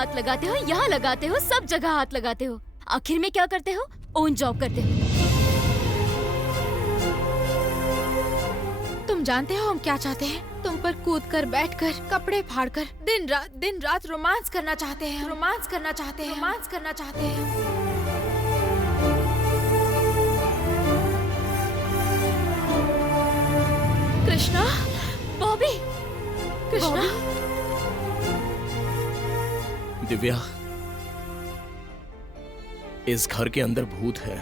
हाथ लगाते हो, यहाँ लगाते हो, सब जगह हाथ लगाते हो। आखिर में क्या करते हो? ओन जॉब करते हो। तुम जानते हो हम क्या चाहते हैं? तुम पर कूदकर, बैठकर, कपड़े फाड़कर दिन रात रोमांस करना चाहते हैं। रोमांस करना चाहते हैं। रोमांस करना चाहते हैं। कृष्णा, बॉबी, कृष्णा, दिव्या, इस घर के अंदर भूत है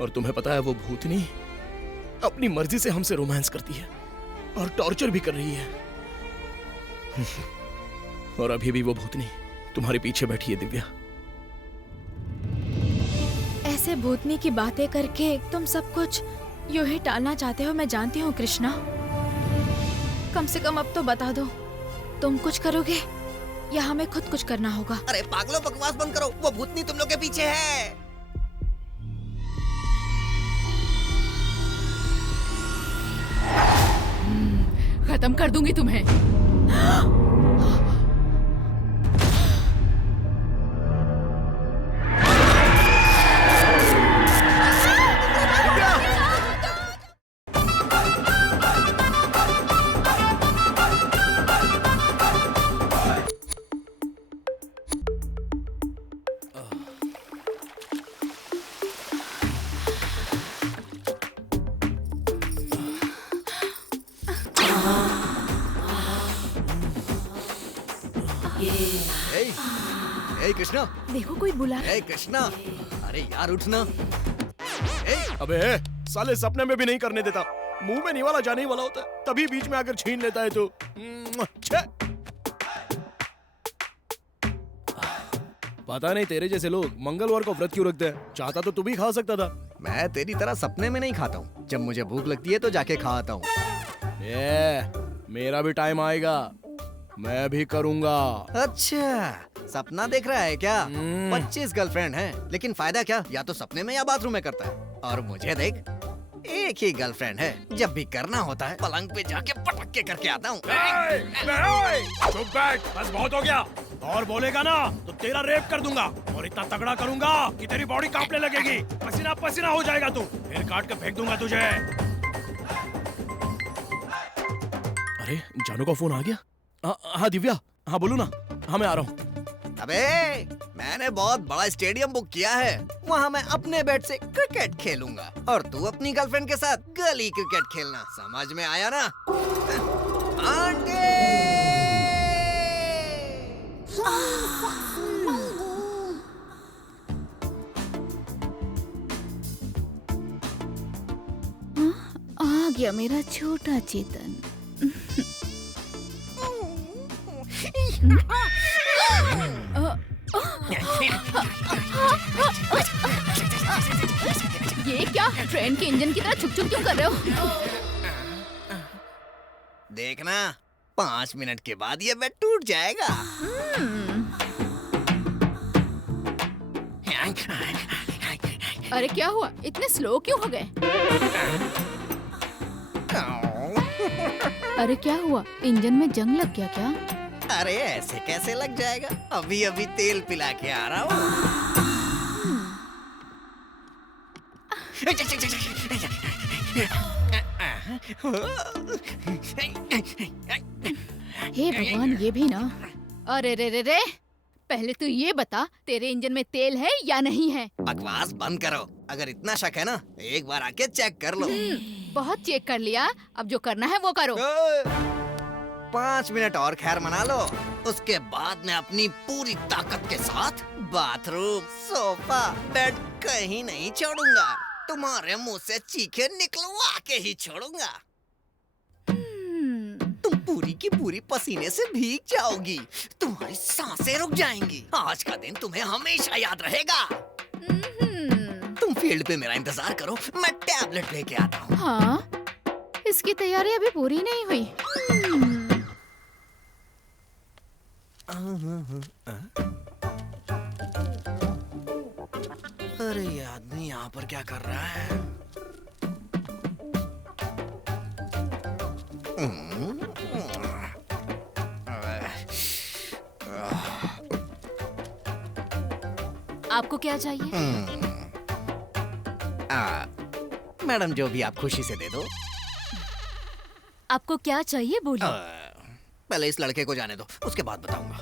और तुम्हें पता है वो भूतनी अपनी मर्जी से हमसे रोमांस करती है और टॉर्चर भी कर रही है। और अभी भी वो भूतनी तुम्हारे पीछे बैठी है दिव्या। ऐसे भूतनी की बातें करके तुम सब कुछ यूं ही टालना चाहते हो, मैं जानती हूँ कृष्णा। कम से कम अब तो बता दो, तुम कुछ करोगे या हमें खुद कुछ करना होगा? अरे पागलों, बकवास बंद करो। वो भूतनी तुम लोग के पीछे है। खत्म कर दूंगी तुम्हें। ए कृष्णा, देखो कोई बुला रहा है। ए कृष्णा, अरे यार उठना। अबे साले सपने में भी नहीं करने देता। मुंह में निवाला जाने ही वाला होता है, तभी बीच में आकर छीन लेता है तो। पता नहीं तेरे जैसे लोग मंगलवार को व्रत क्यों रखते हैं। चाहता तो तू भी खा सकता था। मैं तेरी तरह सपने में नहीं खाता हूँ। जब मुझे भूख लगती है तो जाके खा आता हूँ। मेरा भी टाइम आएगा, मैं भी करूँगा। अच्छा, सपना देख रहा है क्या? 25 गर्लफ्रेंड हैं, लेकिन फायदा क्या? या तो सपने में या बाथरूम में करता है। और मुझे देख, एक ही गर्लफ्रेंड है। जब भी करना होता है पलंग पे जाके पटक के करके आता हूँ। चुप बैठ, बस बहुत हो गया। और बोलेगा ना तो तेरा रेप कर दूंगा और इतना तगड़ा करूंगा कि तेरी बॉडी कांपने लगेगी, पसीना पसीना हो जाएगा तू। फिर काट के फेंक दूंगा तुझे। अरे जानू का फोन आ गया। हाँ दिव्या, हाँ बोलो ना। हाँ मैं आ रहा हूँ। अबे मैंने बहुत बड़ा स्टेडियम बुक किया है, वहाँ मैं अपने बैट से क्रिकेट खेलूंगा और तू अपनी गर्लफ्रेंड के साथ गली क्रिकेट खेलना। समझ में आया ना? आंटी! आ गया मेरा छोटा चेतन। ये क्या ट्रेन के इंजन की तरह छुक छुक क्यों कर रहे हो? देखना 5 मिनट के बाद ये बेड टूट जाएगा। अरे क्या हुआ, इतने स्लो क्यों हो गए? अरे क्या हुआ, इंजन में जंग लग गया क्या? अरे ऐसे कैसे लग जाएगा, अभी अभी तेल पिला के आ रहा हूँ। हे भगवान, ये भी ना। अरे रे रे रे, पहले तू ये बता, तेरे इंजन में तेल है या नहीं है? बकवास बंद करो। अगर इतना शक है ना, एक बार आके चेक कर लो। बहुत चेक कर लिया, अब जो करना है वो करो। 5 मिनट और खैर मना लो, उसके बाद मैं अपनी पूरी ताकत के साथ बाथरूम, सोफा, बेड कहीं नहीं छोड़ूंगा। तुम्हारे मुंह से चीखे निकलवा के ही छोड़ूंगा। तुम पूरी की पूरी पसीने से भीग जाओगी, तुम्हारी सांसें रुक जाएंगी। आज का दिन तुम्हें हमेशा याद रहेगा। तुम फील्ड पे मेरा इंतजार करो, मैं टैबलेट लेके आता हूँ। हाँ, इसकी तैयारी अभी पूरी नहीं हुई। अरे ये आदमी यहाँ पर क्या कर रहा है? आपको क्या चाहिए? मैडम जो भी आप खुशी से दे दो। आपको क्या चाहिए बोलिए। पहले इस लड़के को जाने दो, उसके बाद बताऊंगा।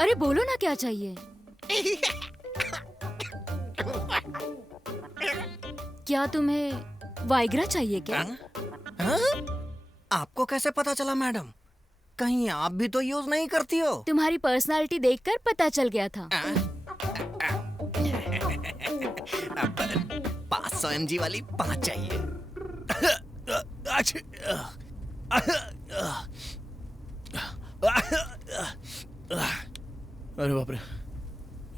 अरे बोलो ना क्या चाहिए। क्या तुम्हें वाइग्रा चाहिए क्या? हाँ? आपको कैसे पता चला मैडम? कहीं आप भी तो यूज नहीं करती हो? तुम्हारी पर्सनालिटी देखकर पता चल गया था। 500 mg वाली 5 चाहिए। अरे बाप रे,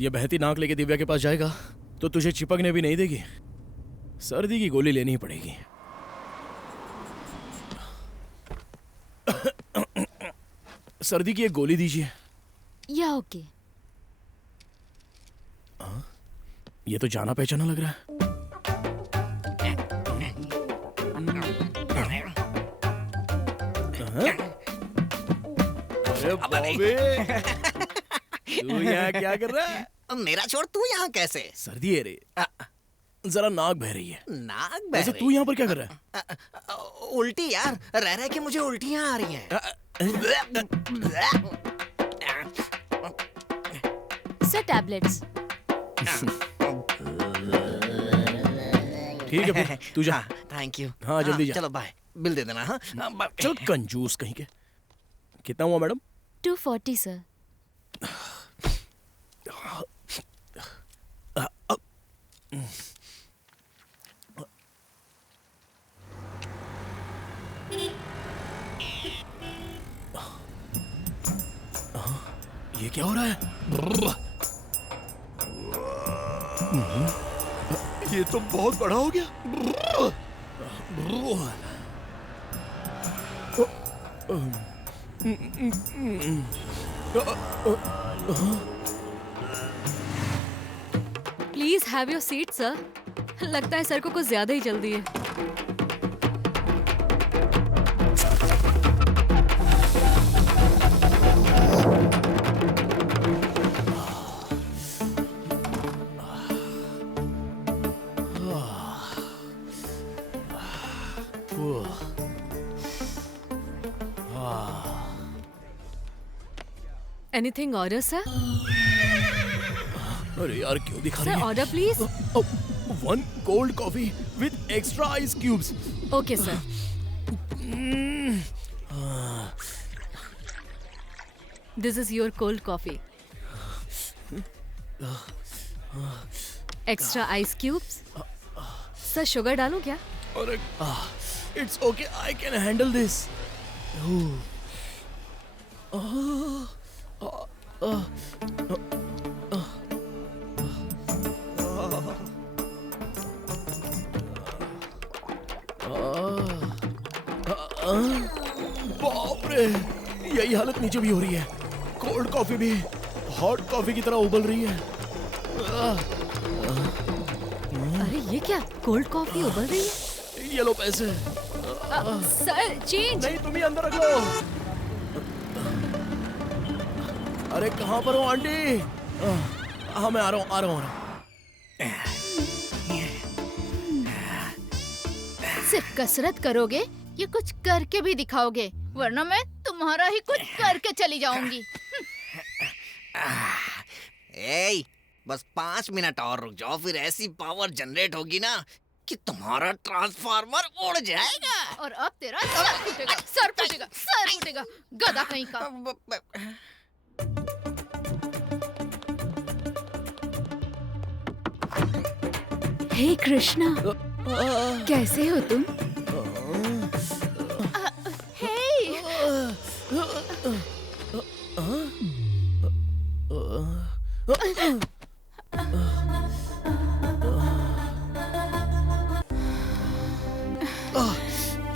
ये बहती नाक लेके दिव्या के पास जाएगा तो तुझे चिपकने भी नहीं देगी। सर्दी की गोली लेनी ही पड़ेगी। सर्दी की एक गोली दीजिए। या ओके। ये तो जाना पहचाना लग रहा है। अरे बॉबी, तू यहाँ क्या कर रहा है? मेरा छोड़, तू यहाँ कैसे? सर्दी है रे, जरा नाक बह रही है। नाक बह वैसे रही? तू यहाँ पर क्या कर रहा है? उल्टी यार, रह रह के मुझे उल्टियाँ आ रही हैं। Sir tablets. ठीक है फिर, तू जा। Thank you. हाँ, जल्दी जा। चलो बाय, बिल दे देना। हाँ चल कंजूस कहीं के। कितना हुआ मैडम? 240 सर। ये क्या हो रहा है? ये तो बहुत बड़ा हो गया। Please have your seat sir. लगता है सर को कुछ ज्यादा ही जल्दी है। Anything order sir? अरे यार क्यों दिखा रही सर है? Order please. 1 cold coffee with extra ice cubes. Okay sir. This is your cold coffee. Extra ice cubes. Sir sugar डालूं क्या? अरे it's okay, I can handle this. बाप रे, यही हालत नीचे भी हो रही है। कोल्ड कॉफी भी हॉट कॉफी की तरह उबल रही है। अरे ये क्या, कोल्ड कॉफी उबल रही है? ये लो पैसे। Sir change. नहीं, तुम ही अंदर रख लो। अरे कहाँ पर हो आंटी? हाँ मैं आ रहा हूँ। सिर्फ कसरत करोगे या कुछ करके भी दिखाओगे, वरना मैं तुम्हारा ही कुछ करके चली जाऊंगी। ए, बस 5 मिनट और रुक जाओ, फिर ऐसी पावर जनरेट होगी ना कि तुम्हारा ट्रांसफार्मर उड़ जाएगा। और अब तेरा सर फूटेगा, सर फूटेगा, सर फूटेगा, गधा कहीं का। हे कृष्णा, कैसे हो तुम?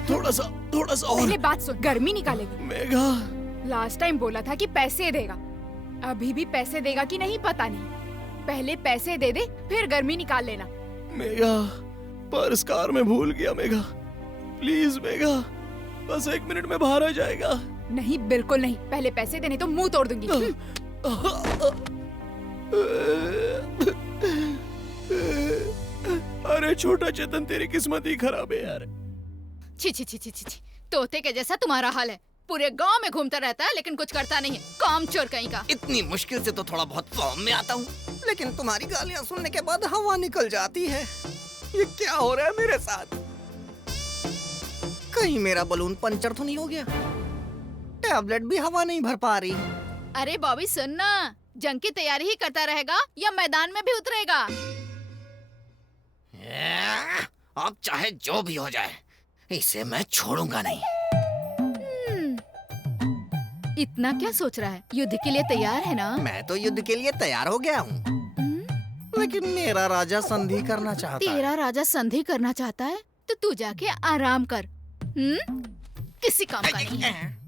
थोड़ा सा और। पहले बात सुन, गर्मी निकालेगा। मेघा, लास्ट टाइम बोला था कि पैसे देगा, अभी भी पैसे देगा कि नहीं पता नहीं। पहले पैसे दे दे, फिर गर्मी निकाल लेना। मेघा पर्स कार में भूल गया मेघा। प्लीज मेघा, बस 1 मिनट में बाहर आ जाएगा। नहीं, बिल्कुल नहीं। पहले पैसे देने तो मुंह तोड़ दूंगी। अरे छोटा चेतन, तेरी किस्मत ही खराब है यार। छी छी छी छी छी छी। तोते के जैसा तुम्हारा हाल है। पूरे गांव में घूमता रहता है लेकिन कुछ करता नहीं है। काम चोर कहीं का। इतनी मुश्किल से तो थोड़ा बहुत फॉर्म में आता हूँ, लेकिन तुम्हारी गालियाँ सुनने के बाद हवा निकल जाती है। ये क्या हो रहा है मेरे साथ? कहीं मेरा बलून पंचर तो नहीं हो गया? टैबलेट भी हवा नहीं भर पा रही। अरे बॉबी सुन ना, जंग की तैयारी ही करता रहेगा या मैदान में भी उतरेगा? अब चाहे जो भी हो जाए, इसे मैं छोड़ूंगा नहीं। इतना क्या सोच रहा है? युद्ध के लिए तैयार है ना? मैं तो युद्ध के लिए तैयार हो गया हूँ, लेकिन मेरा राजा संधि करना चाहता है। तेरा राजा संधि करना चाहता है तो तू जाके आराम कर। किसी काम का नहीं है।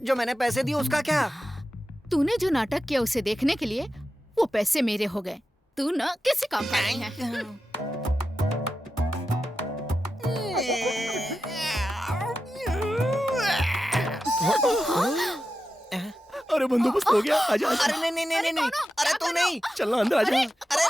जो मैंने पैसे दिए उसका क्या? तूने जो नाटक किया उसे देखने के लिए वो पैसे मेरे हो गए। तू ना किसी काम का नहीं है। अरे बंदोबस्त हो गया, आजा आजा। अरे नहीं नहीं नहीं नहीं, अरे तू नहीं। चलना अंदर, आजा। अरे अरे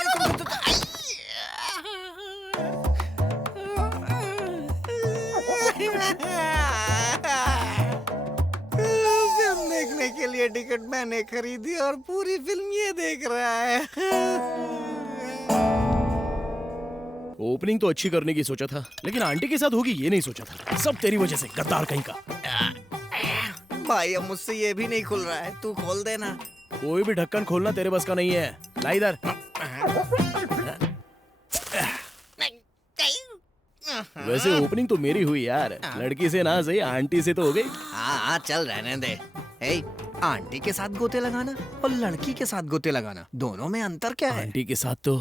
फिल्म देखने के लिए टिकट मैंने खरीदी और पूरी फिल्म ये देख रहा है। ओपनिंग तो अच्छी करने की सोचा था, लेकिन आंटी के साथ होगी ये नहीं सोचा था। सब तेरी वजह से, गद्दार कहीं का। भाई अब मुझसे ये भी नहीं खुल रहा है, तू खोल देना। कोई भी ढक्कन खोलना तेरे बस का नहीं है। ला इधर। वैसे ओपनिंग तो मेरी हुई यार, लड़की से ना सही आंटी से तो हो गई। हाँ चल रहने दे। ए, आंटी के साथ गोते लगाना और लड़की के साथ गोते लगाना, दोनों में अंतर क्या है? आंटी के साथ तो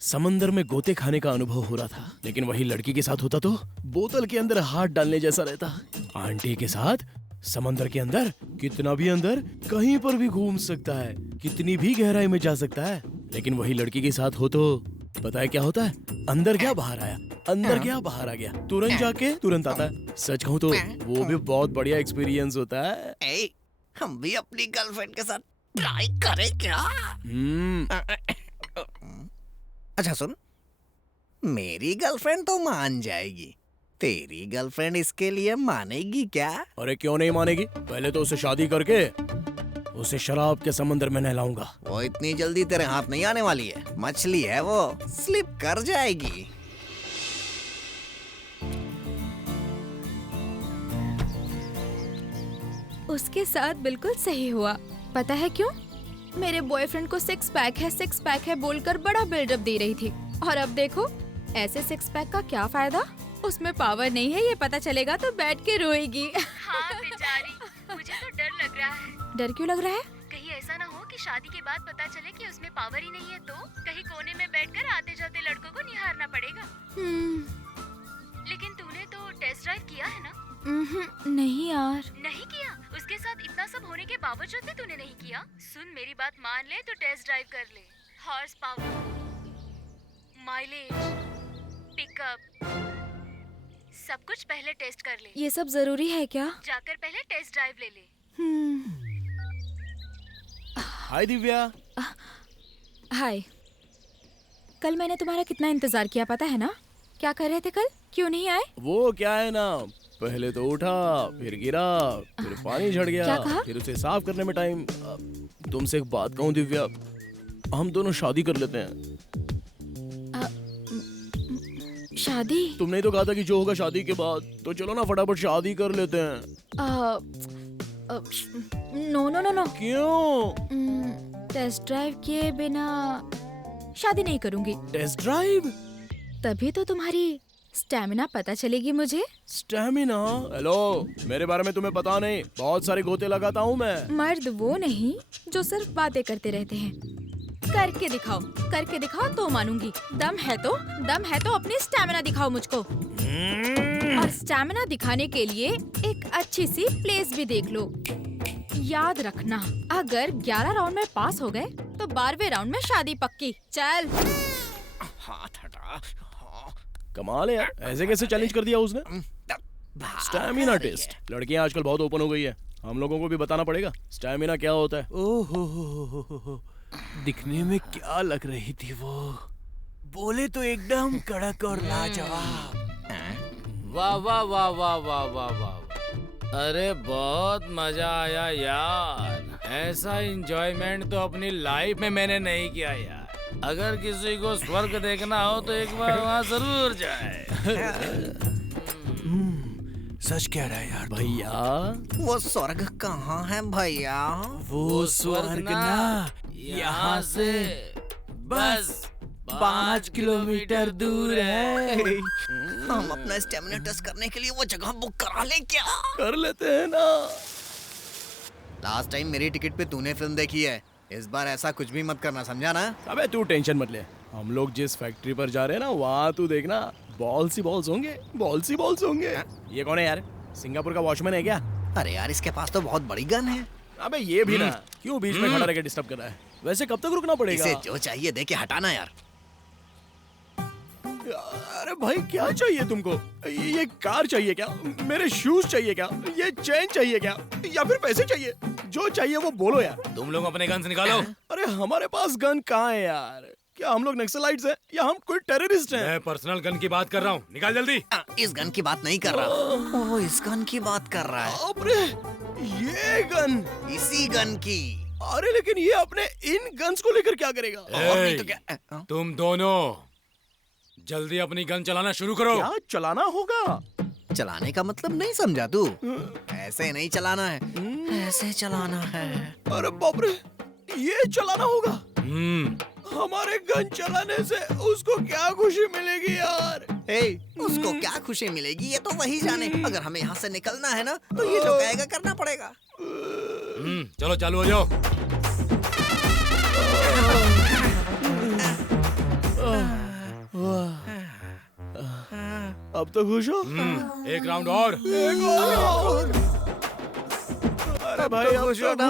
समंदर में गोते खाने का अनुभव हो रहा था, लेकिन वही लड़की के साथ होता तो बोतल के अंदर हाथ डालने जैसा रहता। आंटी के साथ समंदर के अंदर कितना भी अंदर कहीं पर भी घूम सकता है, कितनी भी गहराई में जा सकता है। लेकिन वही लड़की के साथ हो तो पता है क्या होता है? अंदर गया बाहर आया, अंदर गया बाहर आ गया, तुरंत जाके तुरंत आता है। सच कहूँ तो वो भी बहुत बढ़िया एक्सपीरियंस होता है। ए, हम भी अपनी गर्लफ्रेंड के साथ ट्राई करें क्या? अच्छा सुन, मेरी गर्लफ्रेंड तो मान जाएगी, तेरी गर्लफ्रेंड इसके लिए मानेगी क्या? अरे क्यों नहीं मानेगी? पहले तो उसे शादी करके उसे शराब के समंदर में नहलाऊंगा। वो इतनी जल्दी तेरे हाथ नहीं आने वाली है, मछली है वो, स्लिप कर जाएगी। उसके साथ बिल्कुल सही हुआ। पता है क्यों? मेरे बॉयफ्रेंड को 6 पैक है बोलकर बड़ा बिल्डअप दे रही थी, और अब देखो ऐसे 6 पैक का क्या फायदा? उसमें पावर नहीं है, ये पता चलेगा तो बैठ के रोएगी। हाँ बेचारी, मुझे तो डर लग रहा है। डर क्यों लग रहा है? कहीं ऐसा ना हो कि शादी के बाद पता चले कि उसमें पावर ही नहीं है, तो कहीं कोने में बैठकर आते जाते लड़कों को निहारना पड़ेगा। लेकिन तूने तो टेस्ट ड्राइव किया है ना? नहीं यार। नहीं किया? उसके साथ इतना सब होने के बावजूद भी तूने नहीं किया? सुन मेरी बात मान ले तो टेस्ट ड्राइव कर ले। हॉर्स पावर, माइलेज, पिकअप, सब कुछ पहले टेस्ट कर ले। ये सब जरूरी है क्या? जाकर पहले टेस्ट ड्राइव ले ले। हाय दिव्या। हाय। कल मैंने तुम्हारा कितना इंतजार किया पता है ना? क्या कर रहे थे कल? क्यों नहीं आए? वो क्या है ना, पहले तो उठा, फिर गिरा, फिर पानी झड़ गया, क्या कहा? फिर उसे साफ करने में टाइम। तुमसे एक बात कहूँ दिव्या, हम दोनों शादी कर लेते हैं। शादी? तुमने ही तो कहा था कि जो होगा शादी के बाद, तो चलो ना फटाफट शादी कर लेते हैं। No no no no. क्यों? टेस्ट ड्राइव किए बिना शादी नहीं करूंगी। Test drive? तभी तो तुम्हारी स्टैमिना पता चलेगी मुझे। स्टैमिना? हेलो, मेरे बारे में तुम्हें पता नहीं, बहुत सारे गोते लगाता हूँ मैं। मर्द वो नहीं जो सिर्फ बातें करते रहते हैं। करके दिखाओ तो मानूंगी। दम है तो अपनी स्टैमिना दिखाओ मुझको। और स्टैमिना दिखाने के लिए एक अच्छी सी प्लेस भी देख लो। याद रखना, अगर 11 राउंड में पास हो गए तो 12वें राउंड में शादी पक्की। चल। हाथ हटा। कमाल है यार, ऐसे कैसे चैलेंज कर दिया उसने? Stamina test. लड़कियां आजकल बहुत ओपन हो गई है, हम लोगों को भी बताना पड़ेगा स्टैमिना क्या होता है। ओहो, दिखने में क्या लग रही थी वो, बोले तो एकदम कड़क और लाजवाब। वाह वाह वाह वाह वाह वाह वाह, अरे बहुत मजा आया यार। ऐसा एंजॉयमेंट तो अपनी लाइफ में मैंने नहीं किया यार। अगर किसी को स्वर्ग देखना हो तो एक बार वहाँ जरूर जाए। सच कह रहा है यार भैया वो स्वर्ग कहाँ है भैया? वो स्वर्ग ना यहाँ से बस 5 किलोमीटर दूर है। हम अपना स्टेमिना टेस्ट करने के लिए वो जगह बुक करा ले क्या? कर लेते हैं ना। लास्ट टाइम मेरी टिकट पे तूने फिल्म देखी है, इस बार ऐसा कुछ भी मत करना, समझा ना? अबे तू टेंशन मत ले, हम लोग जिस फैक्ट्री पर जा रहे हैं ना वहाँ तू देखना बॉल्स ही बॉल्स होंगे, बॉल्स ही बॉल्स होंगे। ये कौन है यार? सिंगापुर का वॉचमैन है क्या? अरे यार इसके पास तो बहुत बड़ी गन है। अबे ये भी ना, क्यों बीच में खड़ा रह के डिस्टर्ब कर रहा है? वैसे कब तक रुकना पड़ेगा? इसे जो चाहिए दे के हटाना यार। अरे भाई क्या चाहिए तुमको? ये कार चाहिए क्या? मेरे शूज चाहिए क्या? ये चेन चाहिए क्या? या फिर पैसे चाहिए? जो चाहिए वो बोलो यार। तुम लोग अपने गन्स निकालो। अरे हमारे पास गन कहाँ है यार? क्या हम लोग नक्सलाइट्स हैं या हम कोई टेररिस्ट हैं? मैं पर्सनल गन की बात कर रहा हूँ, निकाल जल्दी। इस गन की बात नहीं कर रहा, वो इस गन की बात कर रहा है। अरे ये गन, इसी गन की। अरे लेकिन ये अपने इन गन्स को लेकर क्या करेगा? और नहीं तो क्या? तुम दोनों जल्दी अपनी गन चलाना शुरू करो। क्या चलाना होगा? चलाने का मतलब नहीं समझा तू? ऐसे नहीं चलाना है, ऐसे चलाना है। अरे बाप रे, ये चलाना होगा? हम्म, हमारे गन चलाने से उसको क्या खुशी मिलेगी यार? उसको क्या खुशी मिलेगी ये तो वही जाने। अगर हमें यहाँ से निकलना है ना तो ये जो कहेगा करना पड़ेगा। चलो चालू हो जाओ। अब तो खुश हो? एक राउंड और। अरे भाई अब तो खुश हो ना?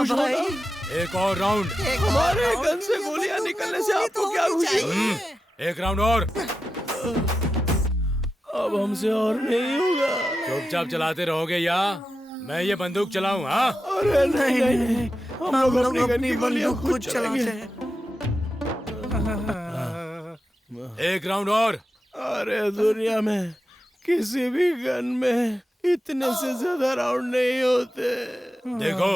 एक और राउंड। हमारे गन से गोलियां निकलने से आपको क्या खुशी? एक राउंड और। अब हमसे और नहीं होगा। चुपचाप चलाते रहोगे या मैं ये बंदूक चलाऊं? हाँ, अरे नहीं नहीं, हम लोग अपनी गन की गोलियां खुद चलाएंगे। एक राउंड और। अरे दुनिया में किसी भी गन में इतने से ज्यादा राउंड नहीं होते। देखो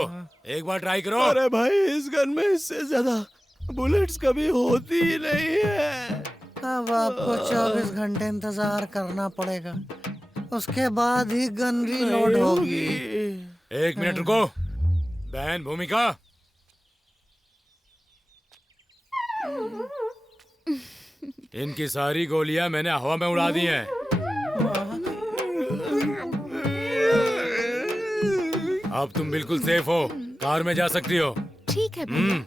एक बार ट्राई करो। अरे भाई इस गन में इससे ज्यादा बुलेट्स कभी होती ही नहीं है। अब आपको 24 घंटे इंतजार करना पड़ेगा, उसके बाद ही गन रीलोड होगी। एक मिनट रुको। बहन भूमिका, इनकी सारी गोलियां मैंने हवा में उड़ा दी हैं। अब तुम बिल्कुल सेफ हो, कार में जा सकती हो। ठीक है भैया।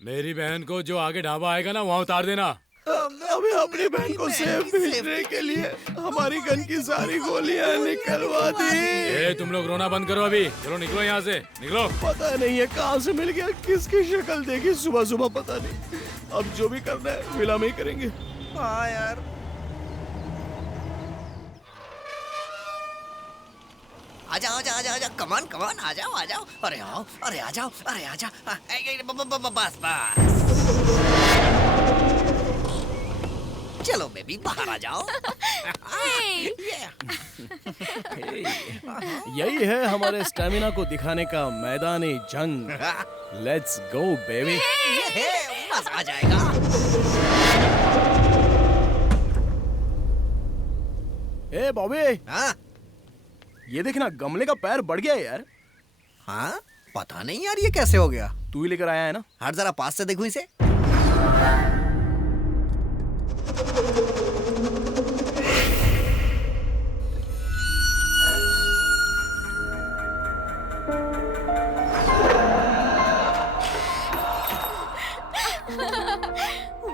मेरी बहन को जो आगे ढाबा आएगा ना वहाँ उतार देना। हमें अपनी बहन को सेफ भेजने के लिए हमारी गन की सारी गोलियां निकलवा दी। ए, तुम लोग रोना बंद करो अभी। चलो निकलो यहाँ से, निकलो। पता नहीं है कहाँ से मिल गया, किसकी शक्ल देखी सुबह सुबह, पता नहीं। अब जो भी करना है फिल्म ही करेंगे। हाँ यार। आजा आजा आजा आजा, कमान कमान, आ जाओ आ जाओ। अरे आओ, अरे आ जाओ, अरे आ जाओ। बस बस, चलो बेबी बाहर आ जाओ। यही है हमारे स्टैमिना को दिखाने का मैदानी जंग। Let's go baby. बस आ जाएगा। ए बॉबी, हाँ ये देखना गमले का पैर बढ़ गया है यार। हाँ, पता नहीं यार ये कैसे हो गया। तू ही लेकर आया है ना? हट जरा पास से देखूं इसे।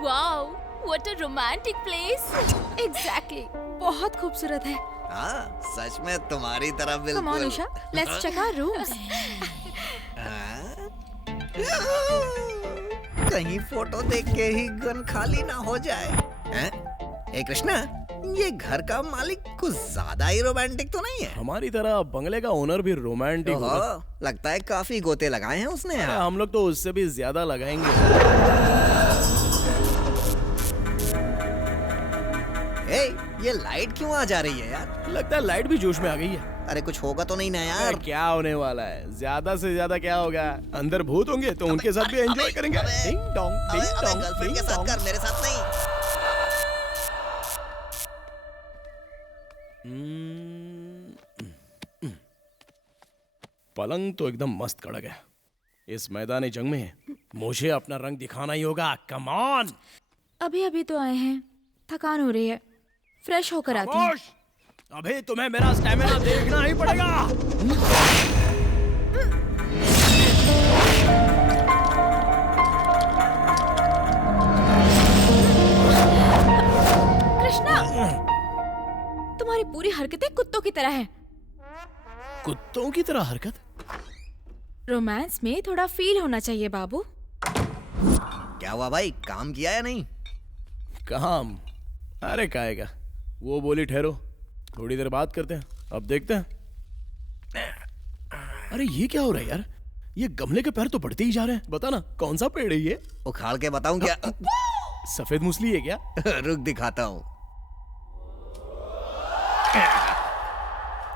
Wow, what a romantic place. Exactly, बहुत खूबसूरत है। हाँ सच में तुम्हारी तरफ कम बिल्कुल। On Usha, let's check our rooms. कहीं फोटो देख के ही गन खाली ना हो जाए। हैं? ए कृष्णा, ये घर का मालिक कुछ ज्यादा ही रोमांटिक तो नहीं है? हमारी तरह बंगले का ओनर भी रोमांटिक ओहो, होगा। लगता है काफी गोते लगाए हैं उसने अरे यहाँ। हम लोग तो उससे भी ज्यादा लगाएंगे। ए, ये लाइट क्यों आ जा रही है यार? लगता है लाइट भी जोश में आ गई है। अरे कुछ होगा तो नहीं ना यार? अरे क्या होने वाला है, ज्यादा से ज्यादा क्या होगा? अंदर भूत होंगे तो उनके साथ भी एंजॉय करेंगे। Ding dong, ding dong, girlfriend के डिंग साथ डोंग। कर, मेरे साथ नहीं। पलंग तो एकदम मस्त कड़क है। इस मैदानी जंग में मुझे अपना रंग दिखाना ही होगा। Come on. अभी अभी तो आए हैं, थकान हो रही है, फ्रेश होकर आती हूँ। खामोश! अभी तुम्हें मेरा स्टैमिना देखना ही पड़ेगा। कृष्णा, तुम्हारी पूरी हरकतें कुत्तों की तरह हैं। कुत्तों की तरह हरकत? रोमांस में थोड़ा फील होना चाहिए बाबू। क्या हुआ भाई, काम किया या नहीं? काम? अरे काहेगा, वो बोली ठहरो, थोड़ी देर बात करते हैं, अब देखते हैं। अरे ये क्या हो रहा है यार? ये गमले के पैर तो बढ़ते ही जा रहे हैं। बता ना कौन सा पेड़ है ये? उखाड़ के बताऊं क्या? सफेद मूसली है क्या? रुक दिखाता हूँ,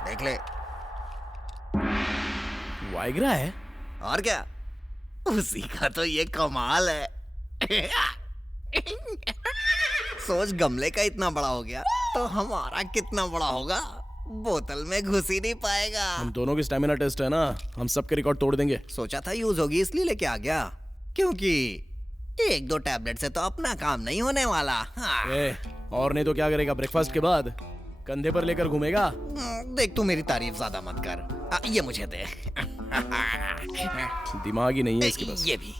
देख ले। वाइग्रा है? और क्या, उसी का तो ये कमाल है। सोच, गमले का इतना बड़ा हो गया तो हमारा कितना बड़ा होगा? बोतल में घुस ही नहीं पाएगा। हम दोनों की स्टैमिना टेस्ट है ना, हम सबके रिकॉर्ड तोड़ देंगे। सोचा था यूज होगी इसलिए लेके आ गया, क्योंकि एक दो टैबलेट से तो अपना काम नहीं होने वाला। हाँ। और नहीं तो क्या करेगा? ब्रेकफास्ट के बाद कंधे पर लेकर घूमेगा। देख, तू मेरी तारीफ ज्यादा मत कर। ये मुझे दे। दिमाग ही नहीं है इसके पास। ये भी।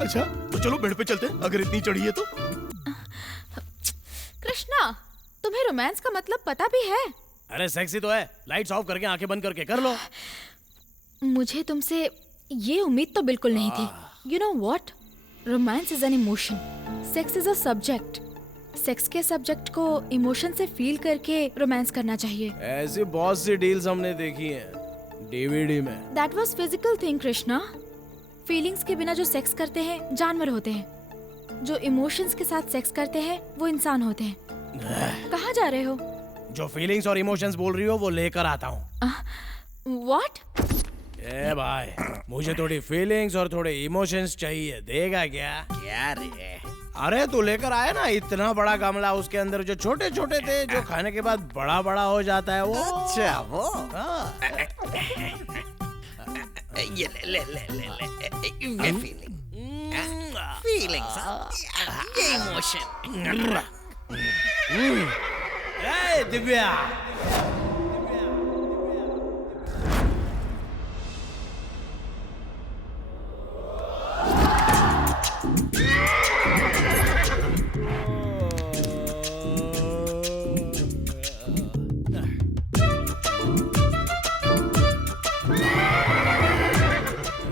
अच्छा तो चलो बेड पे चलते हैं, अगर इतनी चढ़ी है तो। कृष्णा, तुम्हें रोमांस का मतलब पता भी है? अरे सेक्सी तो है, लाइट्स ऑफ करके आंखें बंद करके कर लो। मुझे तुमसे ये उम्मीद तो बिल्कुल नहीं थी। You know what, romance is an emotion, sex is a subject. Sex के सब्जेक्ट को इमोशन से फील करके रोमांस करना चाहिए। ऐसी बहुत सी डील्स हमने देखी हैं डीवीडी में। That was physical thing Krishna. Feelings के बिना जो सेक्स करते हैं जानवर होते हैं, जो इमोशंस के साथ सेक्स करते हैं वो इंसान होते हैं। कहाँ जा रहे हो? जो फीलिंग्स और इमोशंस बोल रही हो वो लेकर आता हूँ। व्हाट? ए भाई, मुझे थोड़ी फीलिंग्स और थोड़े इमोशंस चाहिए, देगा क्या? क्या रे? अरे तू लेकर आया ना इतना बड़ा गमला, उसके अंदर जो छोटे छोटे थे, जो खाने के बाद बड़ा बड़ा हो जाता है वो। अच्छा वो। हाँ। ये ले ले ले ले ले, ये फीलिंग, फीलिंग्स, ये इमोशन। ए दिव्या,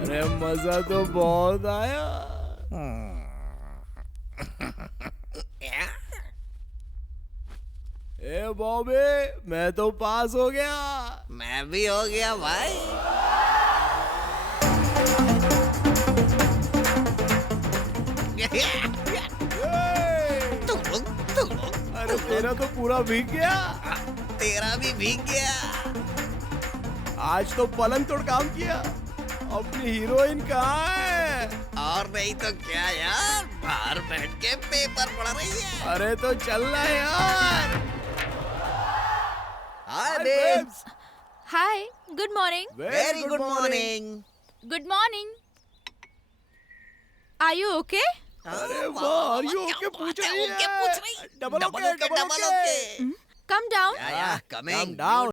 अरे मजा तो बहुत आया। ए बॉबी, मैं तो पास हो गया। मैं भी हो गया भाई। तुम लोग अरे तेरा तो पूरा भीग गया। तेरा भी भीग गया। आज तो पलंग तोड़ काम किया। अपनी हीरोइन कहाँ है? और नहीं तो क्या यार, बाहर बैठ के पेपर पढ़ रही है। अरे तो चलना यार। Hi babes. Hi, good morning. Very good morning. Good morning. Are you okay? अरे वाह, आर यू ओके पूछ रही है। Double okay, double okay. Come down. Coming down.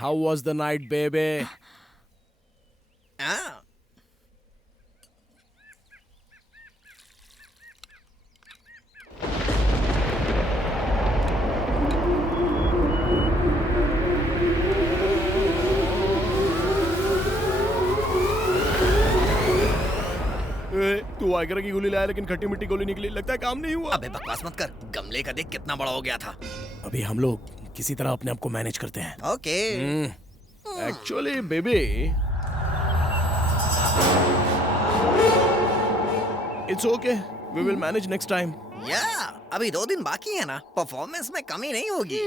How was the night, baby? हाँ, तू आगरा की गोली लाया लेकिन खट्टी मिट्टी गोली निकली, लगता है काम नहीं हुआ। अबे बकवास मत कर, गमले का देख कितना बड़ा हो गया था। अभी हम लोग किसी तरह अपने आप को मैनेज करते हैं। Okay. Actually baby, it's okay, we will manage next time. या अभी 2 दिन बाकी है ना, परफॉर्मेंस में कमी नहीं होगी।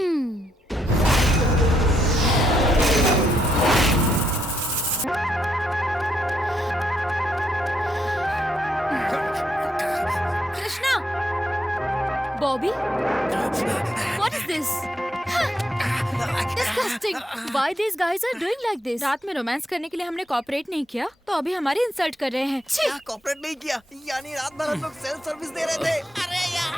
Krishna, Bobby, what is this? Disgusting. Why these guys are doing like this? रात में रोमांस करने के लिए हमने कॉपरेट नहीं किया, तो अभी हमारी इंसल्ट कर रहे हैं। छी! क्या कॉपरेट नहीं किया? यानी रात भर हम लोग सेल्फ सर्विस दे रहे थे। अरे यार।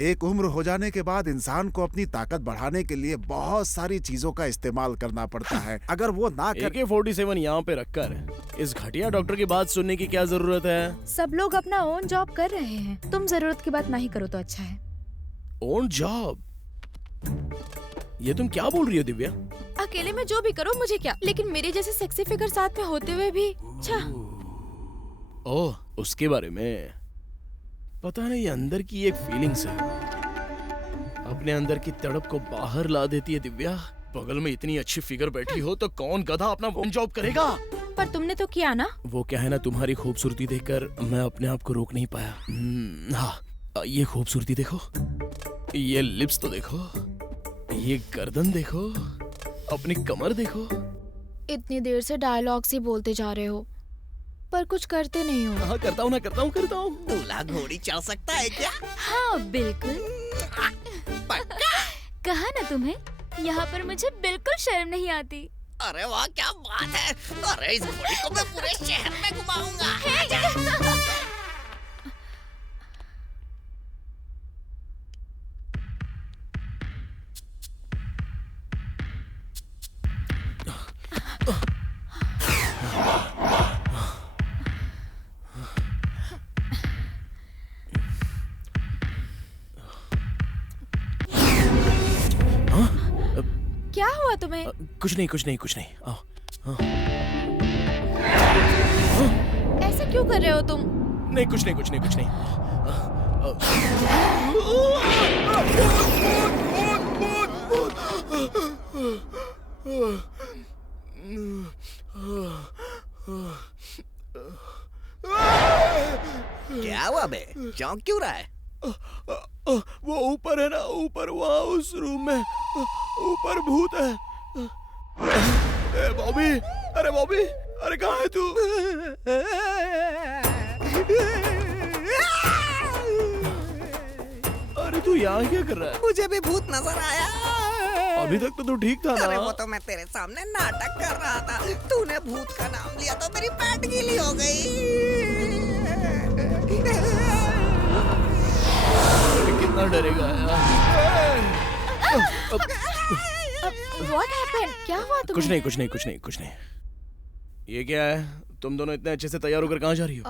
एक उम्र हो जाने के बाद इंसान को अपनी ताकत बढ़ाने के लिए बहुत सारी चीजों का इस्तेमाल करना पड़ता है। अगर वो ना कर AK-47 यहाँ पे रखकर इस घटिया डॉक्टर की बात सुनने की क्या जरूरत है? सब लोग अपना ओन जॉब कर रहे हैं, तुम जरूरत की बात नहीं करो तो अच्छा है। Own job? ये तुम क्या बोल रही हो दिव्या? अकेले में जो भी करो मुझे क्या, लेकिन मेरे जैसे सेक्सी फिगर साथ में होते हुए भी ओह, उसके बारे में पता नहीं, अंदर की एक फीलिंग्स है, अपने अंदर की तड़प को बाहर ला देती है दिव्या। बगल में इतनी अच्छी फिगर बैठी हो तो कौन गधा अपना ओन जॉब करेगा? पर तुमने तो किया ना। वो क्या है ना, तुम्हारी खूबसूरती देखकर मैं अपने आप को रोक नहीं पाया। हाँ, ये खूबसूरती देखो, ये लिप्स तो देखो, ये गर्दन देखो, अपनी कमर देखो। इतनी देर से डायलॉग्स ही बोलते जा रहे हो, पर कुछ करते नहीं हो। हाँ, करता हूँ ना, करता हूँ। दूल्हा घोड़ी चढ़ सकता है क्या? हाँ बिल्कुल। पक्का? कहा ना तुम्हें, यहाँ पर मुझे बिल्कुल शर्म नहीं आती। अरे वाह, क्या बात है। अरे इस घोड़ी को मैं पूरे शहर में घुमाऊंगा। क्या हुआ तुम्हें? कुछ नहीं। आओ। ऐसे क्यों कर रहे हो तुम? नहीं, कुछ नहीं। क्या हुआ बे? चौंक क्यों रहा है? वो ऊपर है ना, ऊपर वहाँ उस रूम में ऊपर भूत है। बॉबी, अरे बॉबी, अरे कहाँ है तू? अरे तू यहाँ क्या कर रहा है? मुझे भी भूत नजर आया। अभी तक तो तू ठीक था ना? अरे वो तो मैं तेरे सामने नाटक कर रहा था। तूने भूत का नाम लिया तो मेरी पैंट गीली हो गई। कितना डरेगा यार। What happened? क्या हुआ तुम्हें? कुछ नहीं। ये क्या है? तुम दोनों इतने अच्छे से तैयार होकर कहाँ जा रही हो?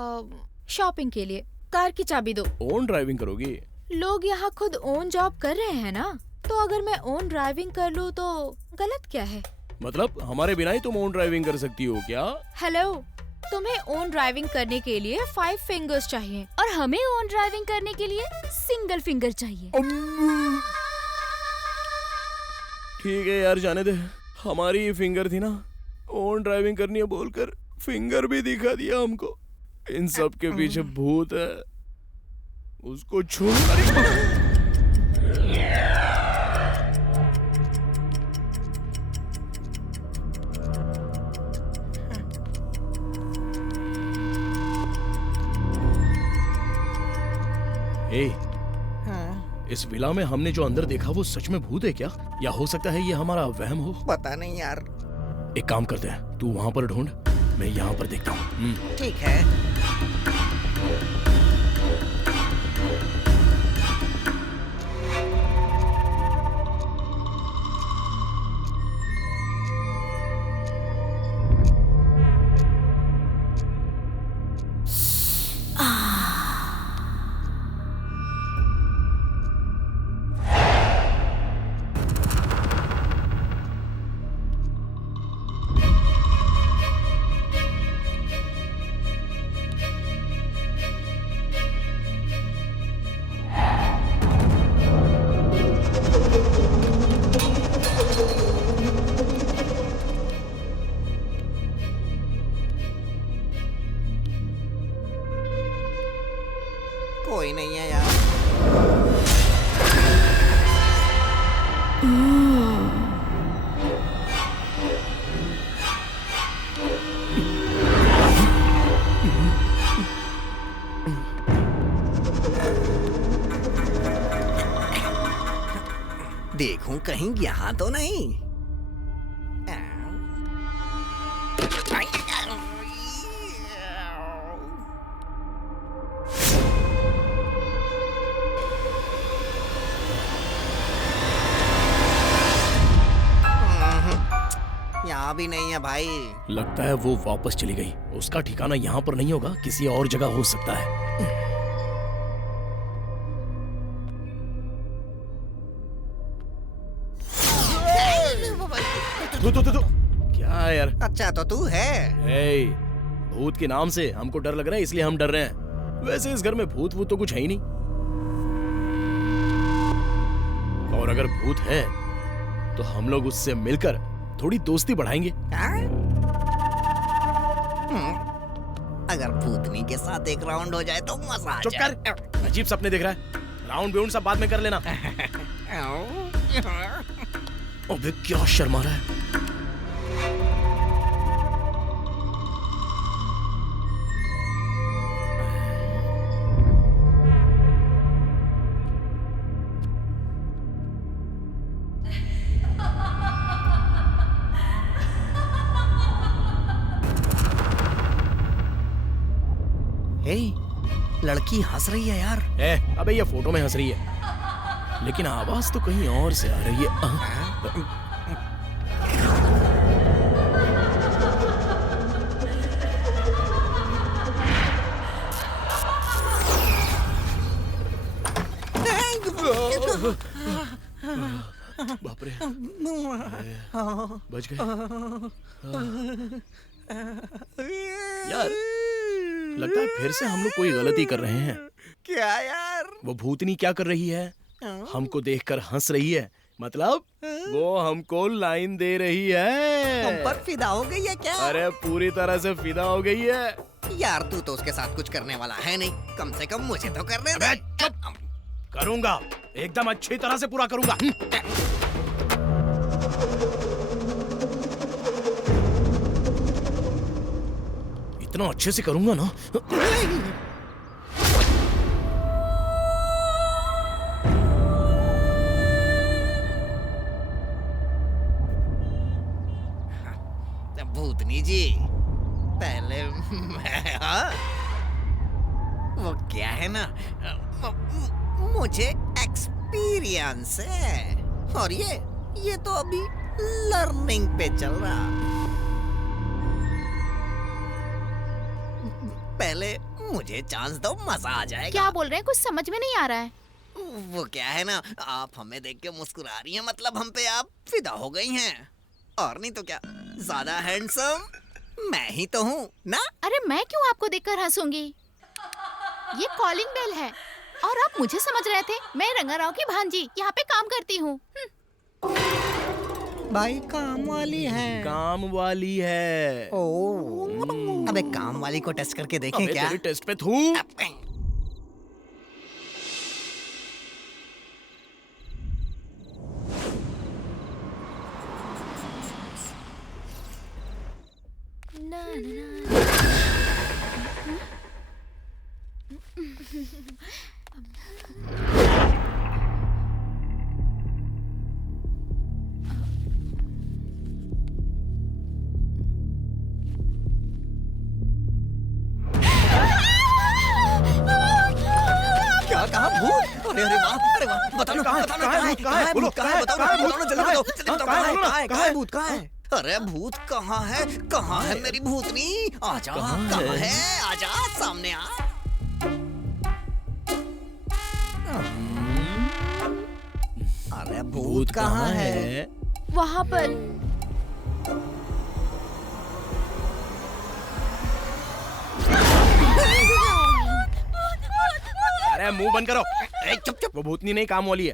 शॉपिंग के लिए। कार की चाबी दो। ओन ड्राइविंग करोगी? लोग यहाँ खुद ओन जॉब कर रहे हैं ना, तो अगर मैं ओन ड्राइविंग कर लूँ तो गलत क्या है? मतलब हमारे बिना ही तुम ओन ड्राइविंग कर सकती हो क्या? हेलो, तुम्हें ओन ड्राइविंग करने के लिए 5 फिंगर्स चाहिए और हमें ओन ड्राइविंग करने के लिए सिंगल फिंगर चाहिए। ठीक है यार, जाने दे। हमारी ये फिंगर थी ना, ओन ड्राइविंग करनी है बोलकर फिंगर भी दिखा दिया हमको। इन सब के पीछे भूत है, उसको छू। इस विला में हमने जो अंदर देखा वो सच में भूत है क्या, या हो सकता है ये हमारा वहम हो? पता नहीं यार। एक काम करते हैं, तू वहां पर ढूंढ, मैं यहाँ पर देखता हूँ। ठीक है। कोई नहीं है यार। देखूं कहीं यहाँ तो नहीं। यहाँ भी नहीं है भाई। लगता है वो वापस चली गई। उसका ठिकाना यहाँ पर नहीं होगा, किसी और जगह हो सकता है। तू क्या है यार? अच्छा तो तू है। ए, भूत के नाम से हमको डर लग रहा है, इसलिए हम डर रहे हैं। वैसे इस घर में भूत वूत तो कुछ है ही नहीं। और अगर भूत है तो हम लोग उससे मिलकर थोड़ी दोस्ती बढ़ाएंगे। अगर भूतनी के साथ एक राउंड हो जाए तो मजा आ चुप जाए। कर, अजीब सपने देख रहा है। राउंड ब्यूंड सब बाद में कर लेना। अबे क्या शर्मा रहा है? लड़की हंस रही है यार। अबे ये फोटो में हंस रही है, लेकिन आवाज तो कहीं और से आ रही है। बाप रे, बच गए यार। लगता है फिर से हम लोग कोई गलती कर रहे हैं। क्या यार? वो भूतनी क्या कर रही है? हमको देखकर हंस रही है, मतलब वो हमको लाइन दे रही है। हम पर फिदा हो गई है क्या? अरे पूरी तरह से फिदा हो गई है यार। तू तो उसके साथ कुछ करने वाला है नहीं, कम से कम मुझे तो करने दे। करूंगा, एकदम अच्छी तरह से पूरा करूंगा। इतना अच्छे से करूंगा ना। भूतनी जी, पहले हाँ? वो क्या है ना, मुझे एक्सपीरियंस है, और ये तो अभी लर्निंग पे चल रहा। पहले मुझे चांस दो, मजा आ जाएगा। क्या बोल रहे हैं? कुछ समझ में नहीं आ रहा है। वो क्या है ना, आप हमें देख के मुस्कुरा रही हैं, मतलब हम पे आप फिदा हो गई हैं। और नहीं तो क्या, ज्यादा हैंडसम मैं ही तो हूँ ना। अरे मैं क्यों आपको देखकर हंसूंगी? ये कॉलिंग बेल है, और आप मुझे समझ रहे थे? मैं रंगाराव की भांजी यहाँ पे काम करती हूँ। भाई काम वाली है। काम वाली है। ओ, अबे काम वाली को टेस्ट करके देखें क्या? तेरे टेस्ट पे थू। अरे वाह, बताओ कहाँ है भूत? कहाँ है? बताओ ना, जल्दी बताओ, कहाँ है भूत? कहाँ है? अरे भूत कहाँ है? कहाँ है मेरी भूतनी? आजा, कहाँ है? आजा, सामने आ। अरे भूत कहाँ है? वहाँ पर। अरे मुंह बंद करो। चुप चुप, वो भूतनी नहीं, काम वाली है।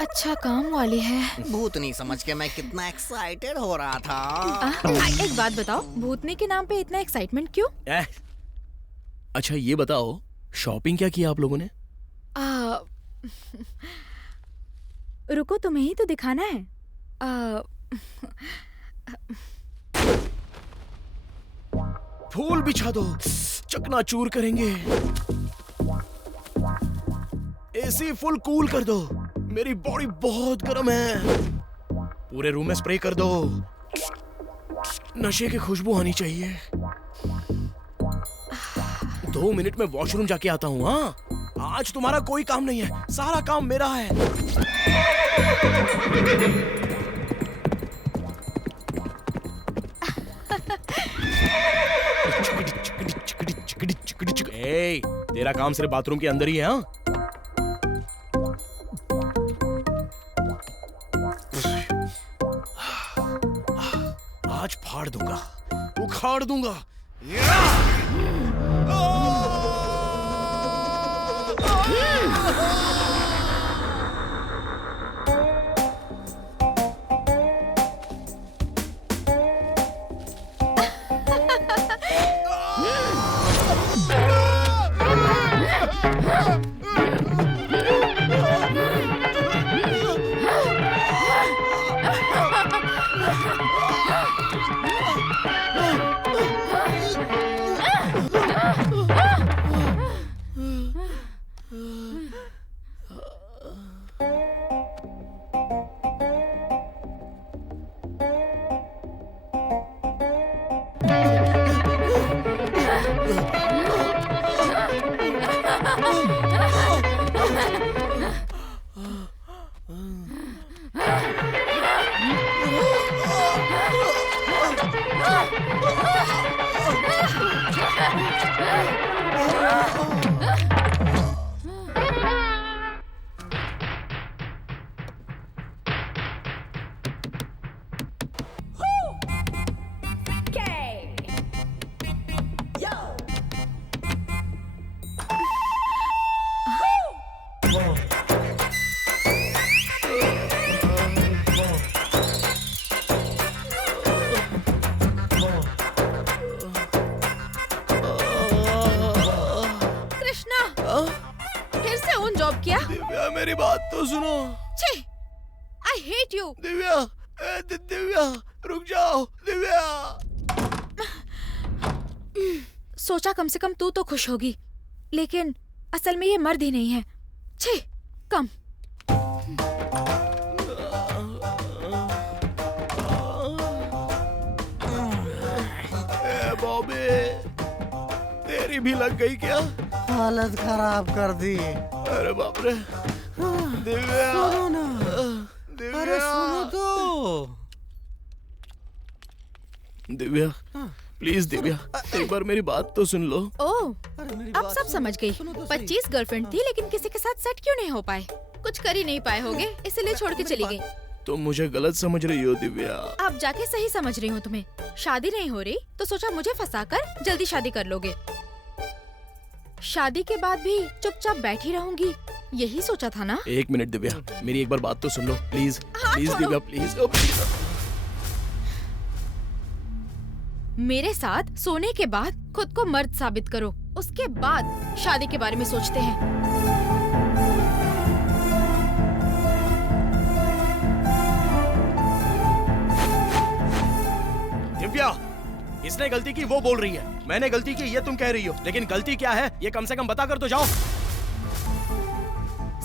अच्छा, काम वाली है। भूतनी समझ के मैं कितना एक्साइटेड हो रहा था। एक बात बताओ, भूतनी के नाम पे इतना एक्साइटमेंट क्यों? अच्छा ये बताओ, शॉपिंग क्या किया आप लोगों ने? रुको, तुम्हें ही तो दिखाना है। फूल बिछा दो, चकनाचूर करेंगे। एसी फुल कूल कर दो, मेरी बॉडी बहुत गर्म है। पूरे रूम में स्प्रे कर दो, नशे की खुशबू आनी चाहिए। 2 मिनट में वॉशरूम जाके आता हूँ। हाँ, आज तुम्हारा कोई काम नहीं है, सारा काम मेरा है। ए, तेरा काम सिर्फ बाथरूम के अंदर ही है। हाँ, आज फाड़ दूंगा, उखाड़ दूंगा। दिव्या, मेरी बात तो सुनो। छी, I hate you। Divya, Divya, रुक जाओ दिव्या। सोचा कम से कम तू तो खुश होगी, लेकिन असल में ये मर्द ही नहीं है। छी, कम। बॉबी, तेरी भी लग गई क्या? हालत खराब कर दी। अरे बाप रे। दिव्या, सुनो ना। दिव्या, अरे सुनो तो। दिव्या, प्लीज दिव्या, एक बार मेरी बात तो सुन लो। ओह, अब सब समझ गई। 25 गर्लफ्रेंड थी, लेकिन किसी के साथ सेट क्यों नहीं हो पाए? कुछ कर ही नहीं पाए होगे, इसलिए छोड़ के चली गई। तुम मुझे गलत समझ रही हो दिव्या। अब जाके सही समझ रही हूँ तुम्हें। शादी नहीं हो रही तो सोचा मुझे फंसाकर जल्दी शादी कर लोगे। शादी के बाद भी चुपचाप बैठी रहूंगी, यही सोचा था ना? 1 मिनट दिव्या, मेरी एक बार बात तो सुन लो प्लीज। प्लीज छोड़ो। दिव्या, प्लीज। Oh, please. मेरे साथ सोने के बाद खुद को मर्द साबित करो, उसके बाद शादी के बारे में सोचते हैं। दिव्या, इसने गलती की वो बोल रही है, मैंने गलती की ये तुम कह रही हो, लेकिन गलती क्या है ये कम से कम बता कर तो जाओ।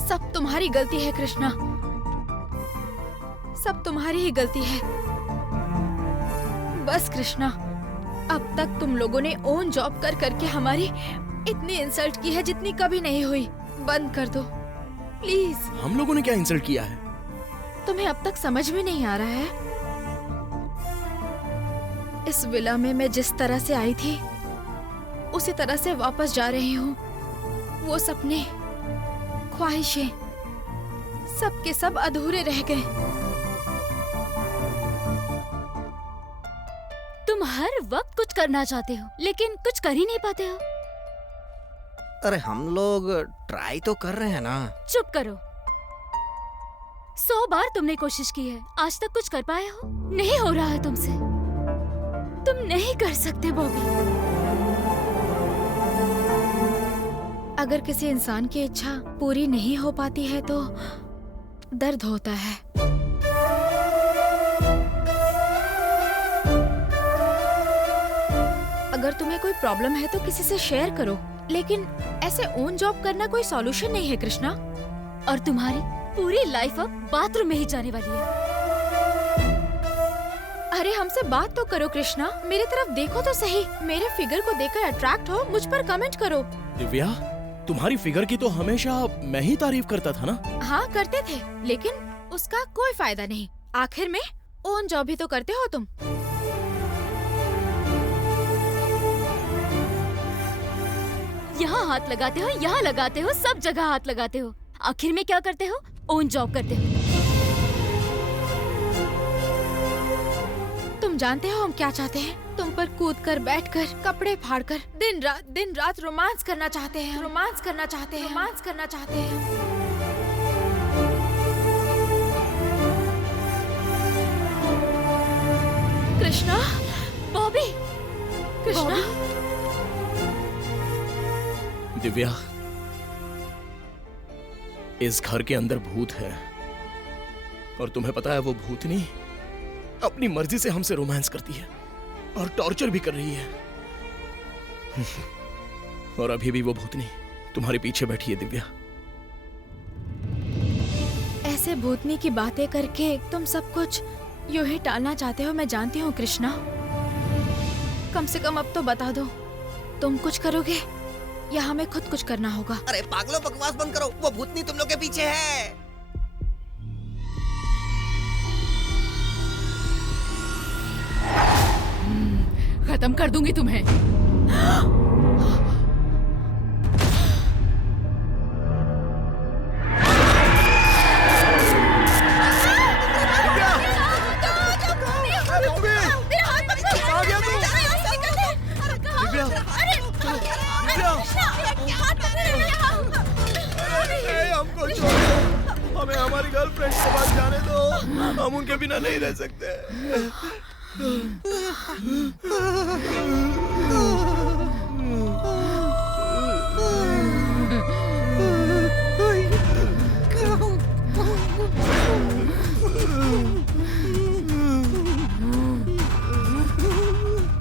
सब तुम्हारी गलती है कृष्णा, सब तुम्हारी ही गलती है। बस कृष्णा, अब तक तुम लोगों ने ओन जॉब कर करके हमारी इतनी इंसल्ट की है जितनी कभी नहीं हुई। बंद कर दो प्लीज। हम लोगों ने क्या इंसल्ट किया है? तुम्हें अब तक समझ में नहीं आ रहा है? इस विला में मैं जिस तरह से आई थी उसी तरह से वापस जा रही हूँ। वो सपने, ख्वाहिशें, सब के सब अधूरे रह गए। तुम हर वक्त कुछ करना चाहते हो लेकिन कुछ कर ही नहीं पाते हो। अरे हम लोग ट्राई तो कर रहे हैं ना। चुप करो। 100 बार तुमने कोशिश की है, आज तक कुछ कर पाए हो? नहीं हो रहा है तुमसे। तुम नहीं कर सकते बॉबी। अगर किसी इंसान की इच्छा पूरी नहीं हो पाती है तो दर्द होता है। अगर तुम्हें कोई प्रॉब्लम है तो किसी से शेयर करो, लेकिन ऐसे ओन जॉब करना कोई सॉल्यूशन नहीं है कृष्णा। और तुम्हारी पूरी लाइफ अब बाथरूम में ही जाने वाली है। अरे हमसे बात तो करो कृष्णा, मेरी तरफ देखो तो सही। मेरे फिगर को देखकर अट्रैक्ट हो, मुझ पर कमेंट करो। दिव्या, तुम्हारी फिगर की तो हमेशा मैं ही तारीफ करता था ना। हाँ करते थे, लेकिन उसका कोई फायदा नहीं। आखिर में ओन जॉब ही तो करते हो तुम। यहाँ हाथ लगाते हो, यहाँ लगाते हो, सब जगह हाथ लगाते हो। आखिर में क्या करते हो? ओन जॉब करते हो। तुम जानते हो हम क्या चाहते हैं? तुम पर कूदकर, बैठकर, कपड़े फाड़कर दिन रात रोमांस करना चाहते हैं। रोमांस करना चाहते हैं। रोमांस करना चाहते हैं। कृष्णा, बॉबी, कृष्णा, दिव्या, इस घर के अंदर भूत है और तुम्हें पता है वो भूतनी अपनी मर्जी से हमसे रोमांस करती है और टॉर्चर भी कर रही है। और अभी भी वो भूतनी तुम्हारे पीछे बैठी है दिव्या। ऐसे भूतनी की बातें करके तुम सब कुछ यूं ही टालना चाहते हो, मैं जानती हूँ कृष्णा। कम से कम अब तो बता दो, तुम कुछ करोगे या हमें खुद कुछ करना होगा? अरे पागलों, बकवास बंद करो। वो भूतनी तुम लोग के पीछे है। खत्म कर दूंगी तुम्हें। हमको छोड़ो, हमें हमारी गर्लफ्रेंड के पास जाने दो। हम उनके बिना नहीं रह सकते।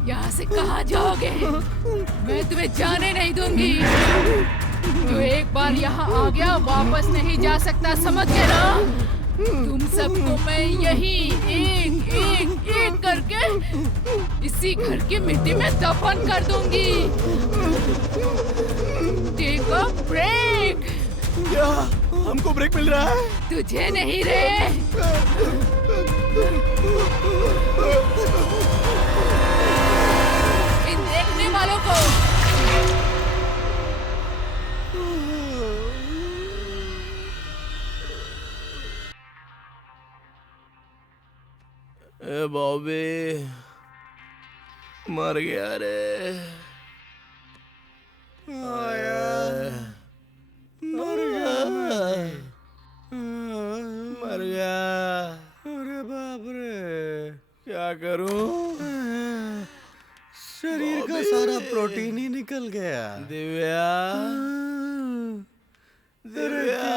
यहाँ से कहाँ जाओगे? मैं तुम्हें जाने नहीं दूंगी। जो एक बार यहाँ आ गया वापस नहीं जा सकता, समझ गए ना? तुम सबको मैं यही एक एक एक करके इसी घर की मिट्टी में दफन कर दूंगी। Take a break. क्या हमको ब्रेक मिल रहा है? तुझे नहीं रे। इन देखने वालों को ए बॉबी, मर गया रे। मर गया। अरे बाप रे, क्या करूं? शरीर का सारा प्रोटीन ही निकल गया। Divya, Divya,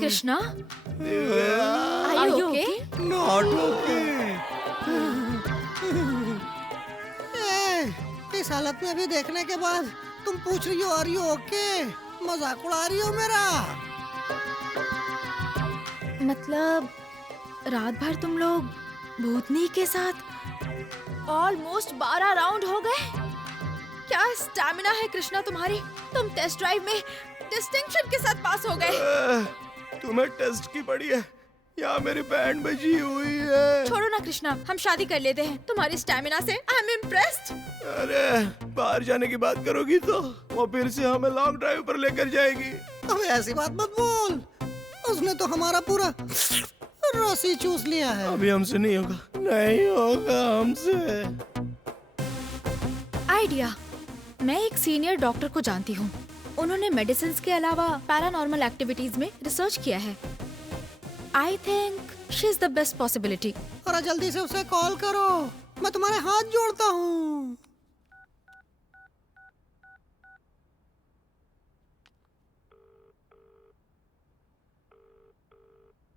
Krishna, Divya, are you okay? Not okay. इस हालत में भी देखने के बाद तुम पूछ रही हो आर यू ओके? मजाक उड़ा रही हो मेरा? मतलब रात भर तुम लोग भूतनी के साथ ऑलमोस्ट 12 राउंड हो गए। क्या स्टैमिना है कृष्णा तुम्हारी? तुम टेस्ट ड्राइव में डिस्टिंक्शन के साथ पास हो गए। तुम्हें टेस्ट की पड़ी है? यहाँ मेरी बैंड बजी हुई है। छोड़ो ना कृष्णा, हम शादी कर लेते हैं। तुम्हारी स्टैमिना से आई एम इम्प्रेस्ड। अरे बाहर जाने की बात करोगी तो वो फिर से हमें लॉन्ग ड्राइव पर लेकर जाएगी। अब ऐसी बात मत बोल, उसने तो हमारा पूरा रस ही चूस लिया है। अभी हमसे नहीं होगा, नहीं होगा हमसे। आइडिया, मैं एक सीनियर डॉक्टर को जानती हूँ। उन्होंने मेडिसिन के अलावा पैरानॉर्मल एक्टिविटीज में रिसर्च किया है। I think she is the best possibility. और जल्दी से उसे कॉल करो, मैं तुम्हारे हाथ जोड़ता हूँ।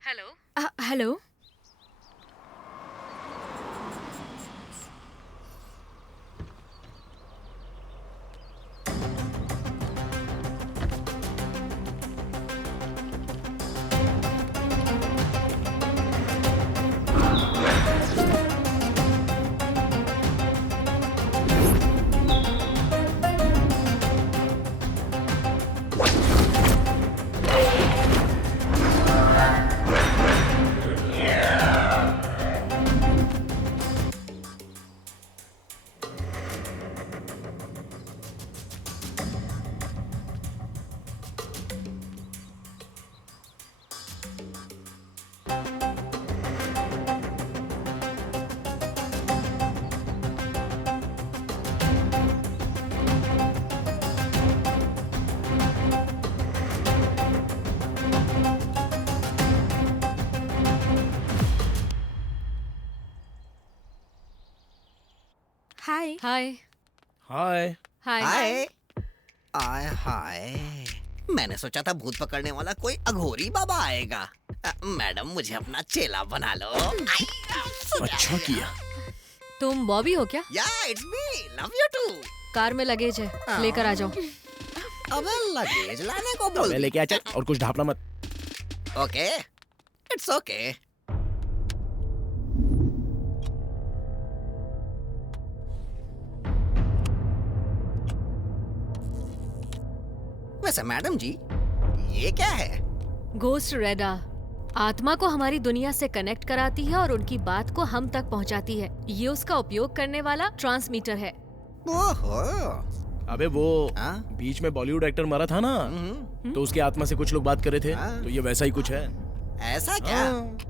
हेलो। हाय। हाय हाय। हाय हाय आय हाय। मैंने सोचा था भूत पकड़ने वाला कोई अघोरी बाबा आएगा। मैडम मुझे अपना चेला बना लो। अच्छा किया। तुम बॉबी हो क्या? Yeah it's me, love you too. Car में लगेज है, लेकर आ जाओ। अबे लगेज लाने को बोल। मैं लेके आ चल और कुछ ढापना मत। Okay it's okay. वैसे मैडम जी ये क्या है? गोस्ट रेडार आत्मा को हमारी दुनिया से कनेक्ट कराती है और उनकी बात को हम तक पहुंचाती है। ये उसका उपयोग करने वाला ट्रांसमीटर है। ओहो। अबे वो बीच में बॉलीवुड एक्टर मरा था ना, तो उसकी आत्मा से कुछ लोग बात कर रहे थे, तो ये वैसा ही कुछ है। ऐसा क्या?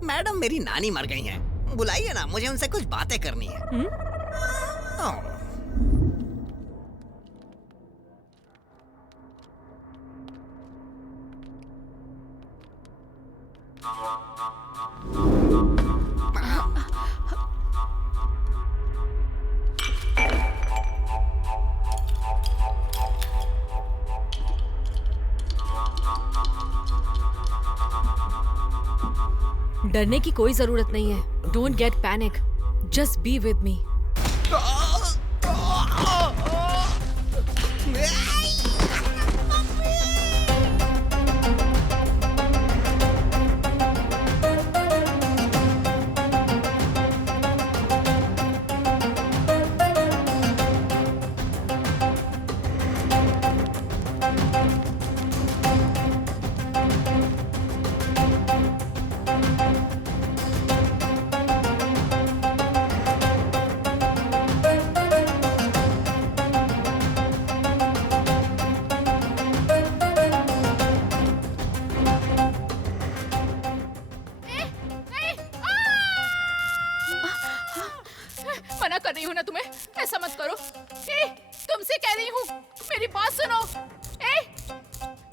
मैडम मेरी नानी मर गई हैं। बुलाइए ना, मुझे उनसे कुछ बातें करनी है। डरने की कोई जरूरत नहीं है। Don't get panic, just be with me. मना कर रही हूँ ना तुम्हें, ऐसा मत करो। तुमसे कह रही हूँ, मेरी बात सुनो।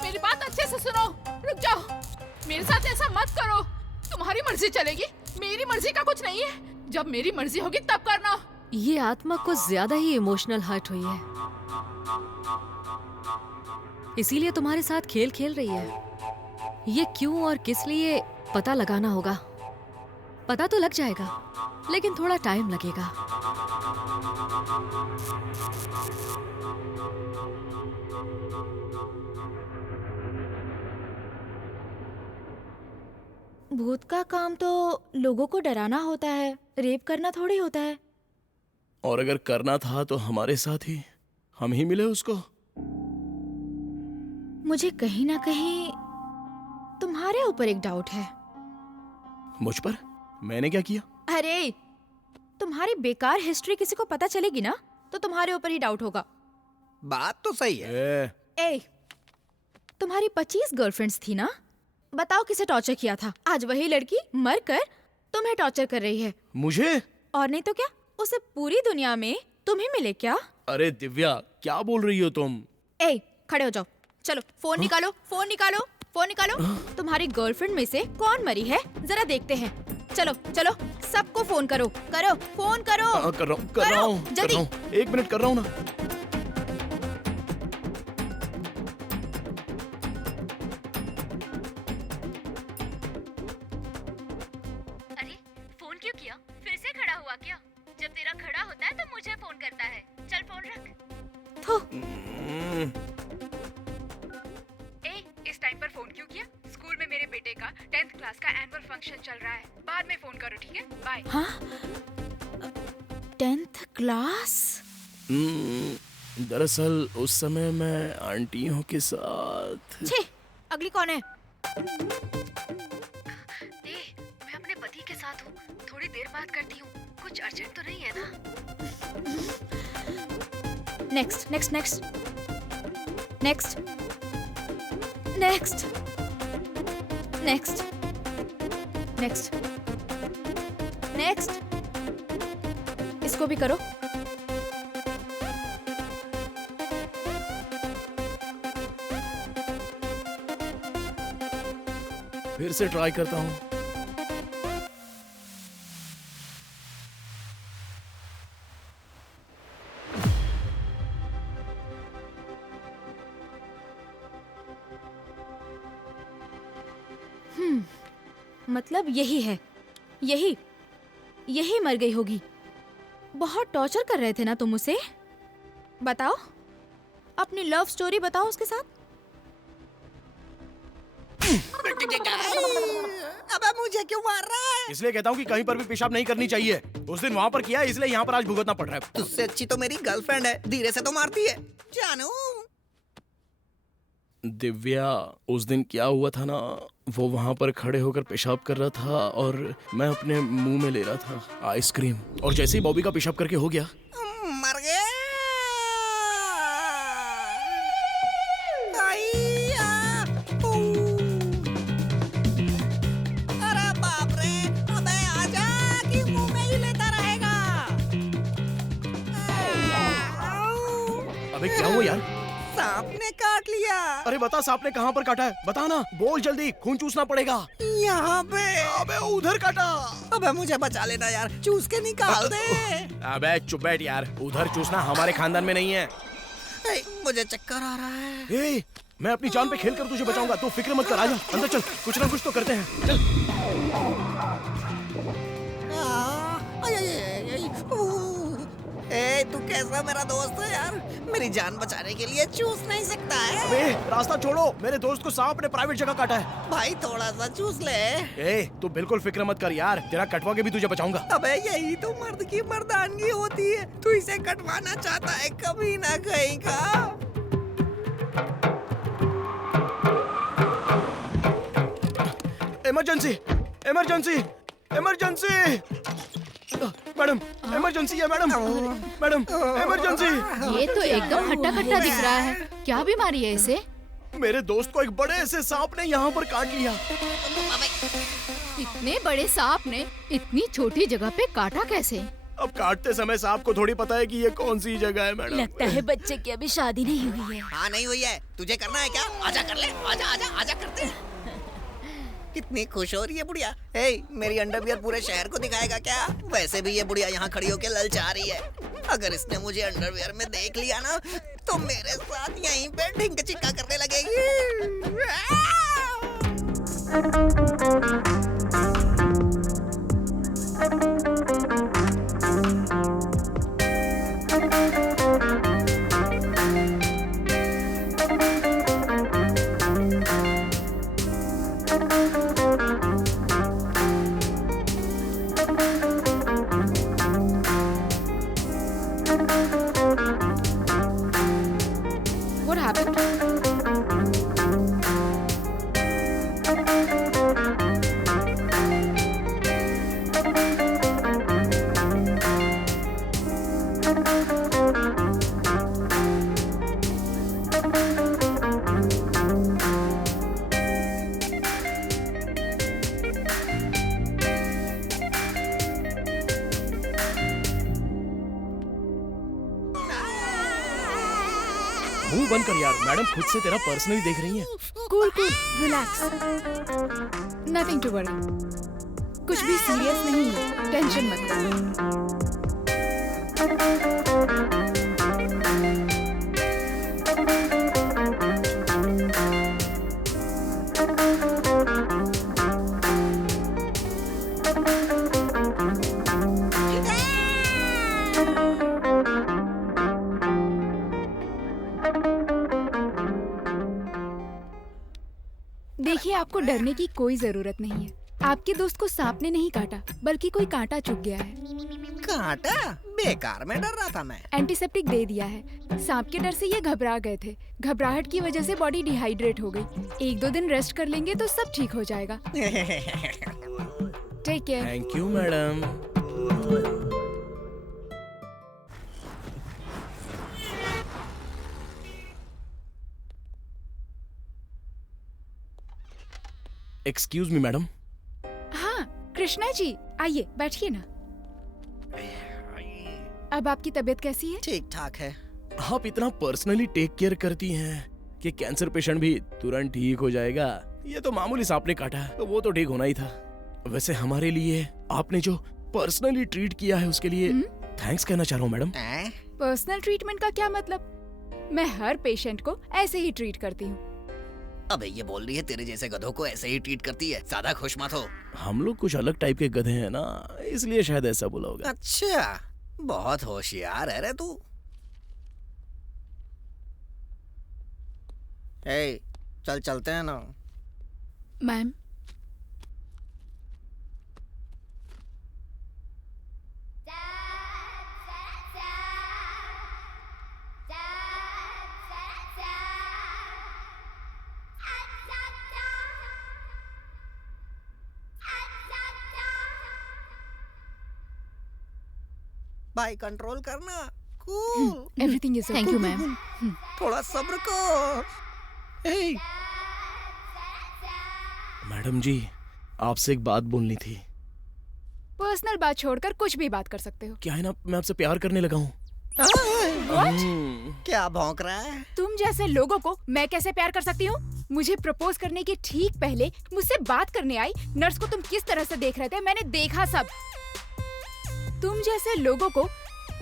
मेरी बात अच्छे से सुनो। रुक जाओ, मेरे साथ ऐसा मत करो। तुम्हारी मर्जी चलेगी, मेरी मर्जी का कुछ नहीं है। जब मेरी मर्जी होगी तब करना। ये आत्मा कुछ ज्यादा ही इमोशनल हर्ट हुई है, इसीलिए तुम्हारे साथ खेल खेल रही है। ये क्यों और किस लिए पता लगाना होगा। पता तो लग जाएगा, लेकिन थोड़ा टाइम लगेगा। भूत का काम तो लोगों को डराना होता है, रेप करना थोड़ी होता है। और अगर करना था तो हमारे साथ ही हम ही मिले उसको। मुझे कहीं ना कहीं तुम्हारे ऊपर एक डाउट है। मुझ पर? मैंने क्या किया? अरे तुम्हारी बेकार हिस्ट्री किसी को पता चलेगी ना, तो तुम्हारे ऊपर ही डाउट होगा। बात तो सही है। तुम्हारी 25 गर्लफ्रेंड्स थी ना, बताओ किसे टॉर्चर किया था। आज वही लड़की मर कर तुम्हें टॉर्चर कर रही है। मुझे? और नहीं तो क्या, उसे पूरी दुनिया में तुम ही मिले क्या? अरे दिव्या, क्या बोल रही हो तुम? खड़े हो जाओ, चलो फोन निकालो, फोन निकालो, फोन निकालो। तुम्हारी गर्लफ्रेंड में से कौन मरी है जरा देखते हैं। चलो चलो, सबको फोन करो, करो फोन करो। कर रहा हूँ, जल्दी। 1 मिनट कर रहा हूँ ना। चल फोन रख। थो। इस टाइम पर फोन क्यों किया? स्कूल में मेरे बेटे का 10th क्लास का एनुअल फंक्शन चल रहा है। बाद में फोन करो, ठीक है? बाय। हाँ? 10th class? दरअसल उस समय मैं आंटियों के साथ। छे, अगली कौन है? मैं अपने पति के साथ हूँ, थोड़ी देर बात करती हूँ। कुछ अर्जेंट तो नहीं है ना? Next next next next next next next next. इसको भी करो। फिर से ट्राई करता हूँ। मतलब यही है, यही मर गई होगी। बहुत टॉर्चर कर रहे थे ना तुम उसे? बताओ, अपनी लव स्टोरी बताओ उसके साथ। अबे मुझे क्यों मार रहा है? इसलिए कहता हूँ कि कहीं पर भी पेशाब नहीं करनी चाहिए। उस दिन वहाँ पर किया, इसलिए यहाँ पर आज भुगतना पड़ रहा है। तुझसे अच्छी तो मेरी गर्लफ्रेंड है, धीरे से तो मारती है। जानू। दिव्या, उस दिन क्या हुआ था ना, वो वहाँ पर खड़े होकर पेशाब कर रहा था और मैं अपने मुंह में ले रहा था आइसक्रीम, और जैसे ही बॉबी का पेशाब करके हो गया, मर गया। अरे बाप रे, अबे आजा कि मुंह में ही लेता रहेगा। अबे क्या हुआ यार? सांप ने काट लिया। अरे बता, सांप ने कहाँ पर काटा है? बता ना, बोल जल्दी, खून चूसना पड़ेगा। यहाँ पे। अबे उधर काटा। अबे मुझे बचा लेना यार, चूस के निकाल दे। अबे चुप बैठ यार, उधर चूसना हमारे खानदान में नहीं है। मुझे चक्कर आ रहा है। ए, मैं अपनी जान पे खेल कर तुझे बचाऊंगा, तू फिक्र मत कर। आजा अंदर चल, कुछ ना कुछ तो करते हैं। चल। ए, तू कैसा मेरा दोस्त है यार? मेरी जान बचाने के लिए चूस नहीं सकता है? अबे रास्ता छोड़ो, मेरे दोस्त को सांप ने प्राइवेट जगह काटा है। भाई थोड़ा सा चूस ले। ए, तू बिल्कुल फिक्र मत कर यार, तेरा कटवा के भी तुझे बचाऊंगा। अबे यही तो मर्द की मर्दानगी होती है। तू इसे कटवाना चाहता है कभी ना कहीं का। Emergency, emergency, emergency. Madam, emergency है मैडम। Madam, emergency. ये तो एकदम हट्टा कट्टा दिख रहा है। क्या बीमारी है इसे? मेरे दोस्त को एक बड़े से सांप ने यहाँ पर काट लिया। इतने बड़े सांप ने इतनी छोटी जगह पे काटा कैसे? अब काटते समय सांप को थोड़ी पता है कि ये कौन सी जगह है मैडम। लगता है बच्चे की अभी शादी नहीं हुई है। हाँ नहीं हुई है, तुझे करना है क्या? आजा कर ले, आजा आजा आजा करते हैं। कितनी खुश हो रही है बुढ़िया। हे, मेरी अंडरवियर पूरे शहर को दिखाएगा क्या? वैसे भी ये बुढ़िया यहाँ खड़ी होके ललचा रही है। अगर इसने मुझे अंडरवियर में देख लिया ना, तो मेरे साथ यहीं पे ढिंक चिक्का करने लगेगी। What happened? मुंह बंद कर यार, मैडम खुद से तेरा पर्सनली देख रही हैं। Cool cool, relax. Nothing to worry. कुछ भी सीरियस नहीं है, टेंशन मत लो। देखिए, आपको डरने की कोई जरूरत नहीं है। आपके दोस्त को सांप ने नहीं काटा, बल्कि कोई कांटा चुभ गया है। कांटा? बेकार में डर रहा था मैं। एंटीसेप्टिक दे दिया है। सांप के डर से ये घबरा गए थे। घबराहट की वजह से बॉडी डिहाइड्रेट हो गई। 1-2 दिन रेस्ट कर लेंगे तो सब ठीक हो जाएगा। Take care. Thank you madam. Excuse me madam. हाँ कृष्णा जी, आइए बैठिए ना। अब आपकी तबीयत कैसी है? ठीक ठाक है। आप इतना पर्सनली टेक केयर करती हैं कि कैंसर पेशेंट भी तुरंत ठीक हो जाएगा। ये तो मामूली सांप ने काटा, तो वो तो ठीक होना ही था। वैसे हमारे लिए आपने जो पर्सनली ट्रीट किया है उसके लिए थैंक्स कहना चाह रहा हूँ मैडम। पर्सनल ट्रीटमेंट का क्या मतलब? मैं हर पेशेंट को ऐसे ही ट्रीट करती हूँ। अबे ये बोल रही है तेरे जैसे गधों को ऐसे ही ट्रीट करती है। ज्यादा खुश मत हो। हम लोग कुछ अलग टाइप के गधे हैं ना, इसलिए शायद ऐसा बोला होगा। अच्छा, बहुत होशियार है रे तू। ए, चल चलते हैं ना। मैम, भाई कंट्रोल करना। Cool. Everything is thank you ma'am. थोड़ा सब्र कर। ए, मैडम जी, आपसे एक बात बोलनी थी। पर्सनल बात छोड़कर कुछ भी बात कर सकते हो। क्या है ना, मैं आपसे प्यार करने लगा हूँ। क्या भौंक रहा है? तुम जैसे लोगों को मैं कैसे प्यार कर सकती हूँ? मुझे प्रपोज करने के ठीक पहले मुझसे बात करने आई नर्स को तुम किस तरह से देख रहे थे, मैंने देखा सब। तुम जैसे लोगों को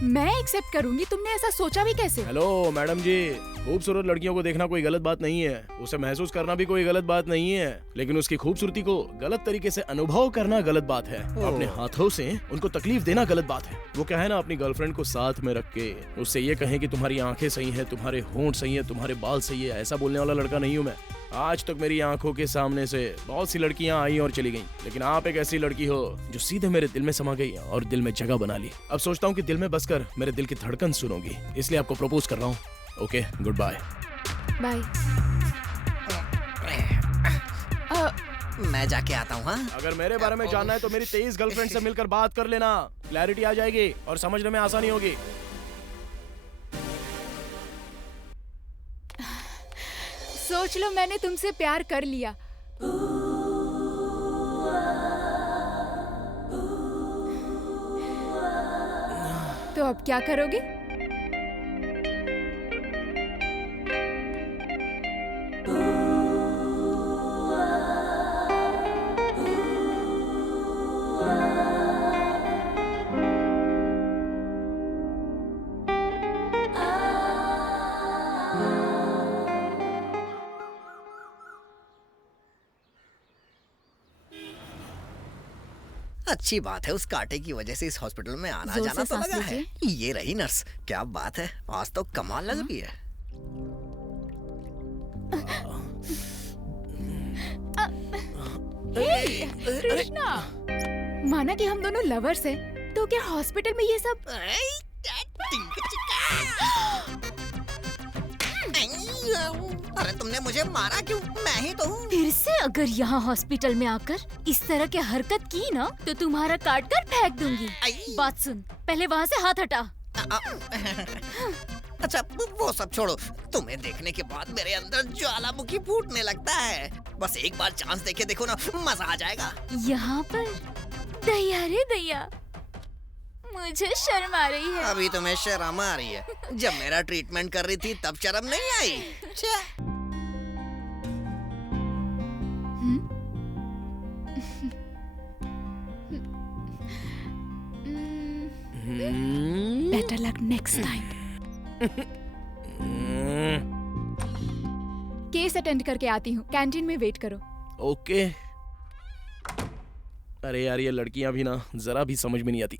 मैं एक्सेप्ट करूंगी, तुमने ऐसा सोचा भी कैसे? हेलो मैडम जी, खूबसूरत लड़कियों को देखना कोई गलत बात नहीं है, उसे महसूस करना भी कोई गलत बात नहीं है, लेकिन उसकी खूबसूरती को गलत तरीके से अनुभव करना गलत बात है। अपने हाथों से उनको तकलीफ देना गलत बात है। वो क्या है ना, अपनी गर्लफ्रेंड को साथ में रख के उससे ये कहें कि तुम्हारी आंखें सही है, तुम्हारे होंठ सही है, तुम्हारे बाल सही है, ऐसा बोलने वाला लड़का नहीं हूँ मैं। आज तक मेरी आंखों के सामने से बहुत सी लड़कियां आई और चली गईं, लेकिन आप एक ऐसी लड़की हो जो सीधे मेरे दिल में समा गई और दिल में जगह बना ली। अब सोचता हूँ कि दिल में बसकर मेरे दिल की धड़कन सुनोगी, इसलिए आपको प्रपोज कर रहा हूँ। Okay, goodbye. बाय। मैं जाके आता हूँ। हाँ, अगर मेरे बारे में जानना है तो मेरी 23 गर्लफ्रेंड से मिलकर बात कर लेना, क्लैरिटी आ जाएगी और समझने में आसानी होगी। सोच लो मैंने तुमसे प्यार कर लिया। तो अब क्या करोगे? अच्छी बात है, उस कांटे की वजह से इस हॉस्पिटल में आना जोर जाना से तो सांस लगा है। लीजिए। ये रही नर्स, क्या बात है, आज तो कमाल लग रही है। कृष्णा, माना कि हम दोनों लवर्स हैं, तो क्या हॉस्पिटल में ये सब? अरे तुमने मुझे मारा क्यों? मैं ही तो हूँ। फिर से अगर यहाँ हॉस्पिटल में आकर इस तरह की हरकत की ना तो तुम्हारा काट कर फेंक दूंगी। बात सुन, पहले वहाँ से हाथ हटा। अच्छा वो सब छोड़ो, तुम्हें देखने के बाद मेरे अंदर ज्वालामुखी फूटने लगता है। बस एक बार चांस देके देखो ना, मजा आ जाएगा। यहाँ पर दैया रे दैया, मुझे शर्म आ रही है। अभी तुम्हें शर्म आ रही है, जब मेरा ट्रीटमेंट कर रही थी तब शर्म नहीं आई। Better luck next time. Case attend करके आती हूँ, कैंटीन में वेट करो। ओके। अरे यार, ये लड़कियां भी ना जरा भी समझ में नहीं आती।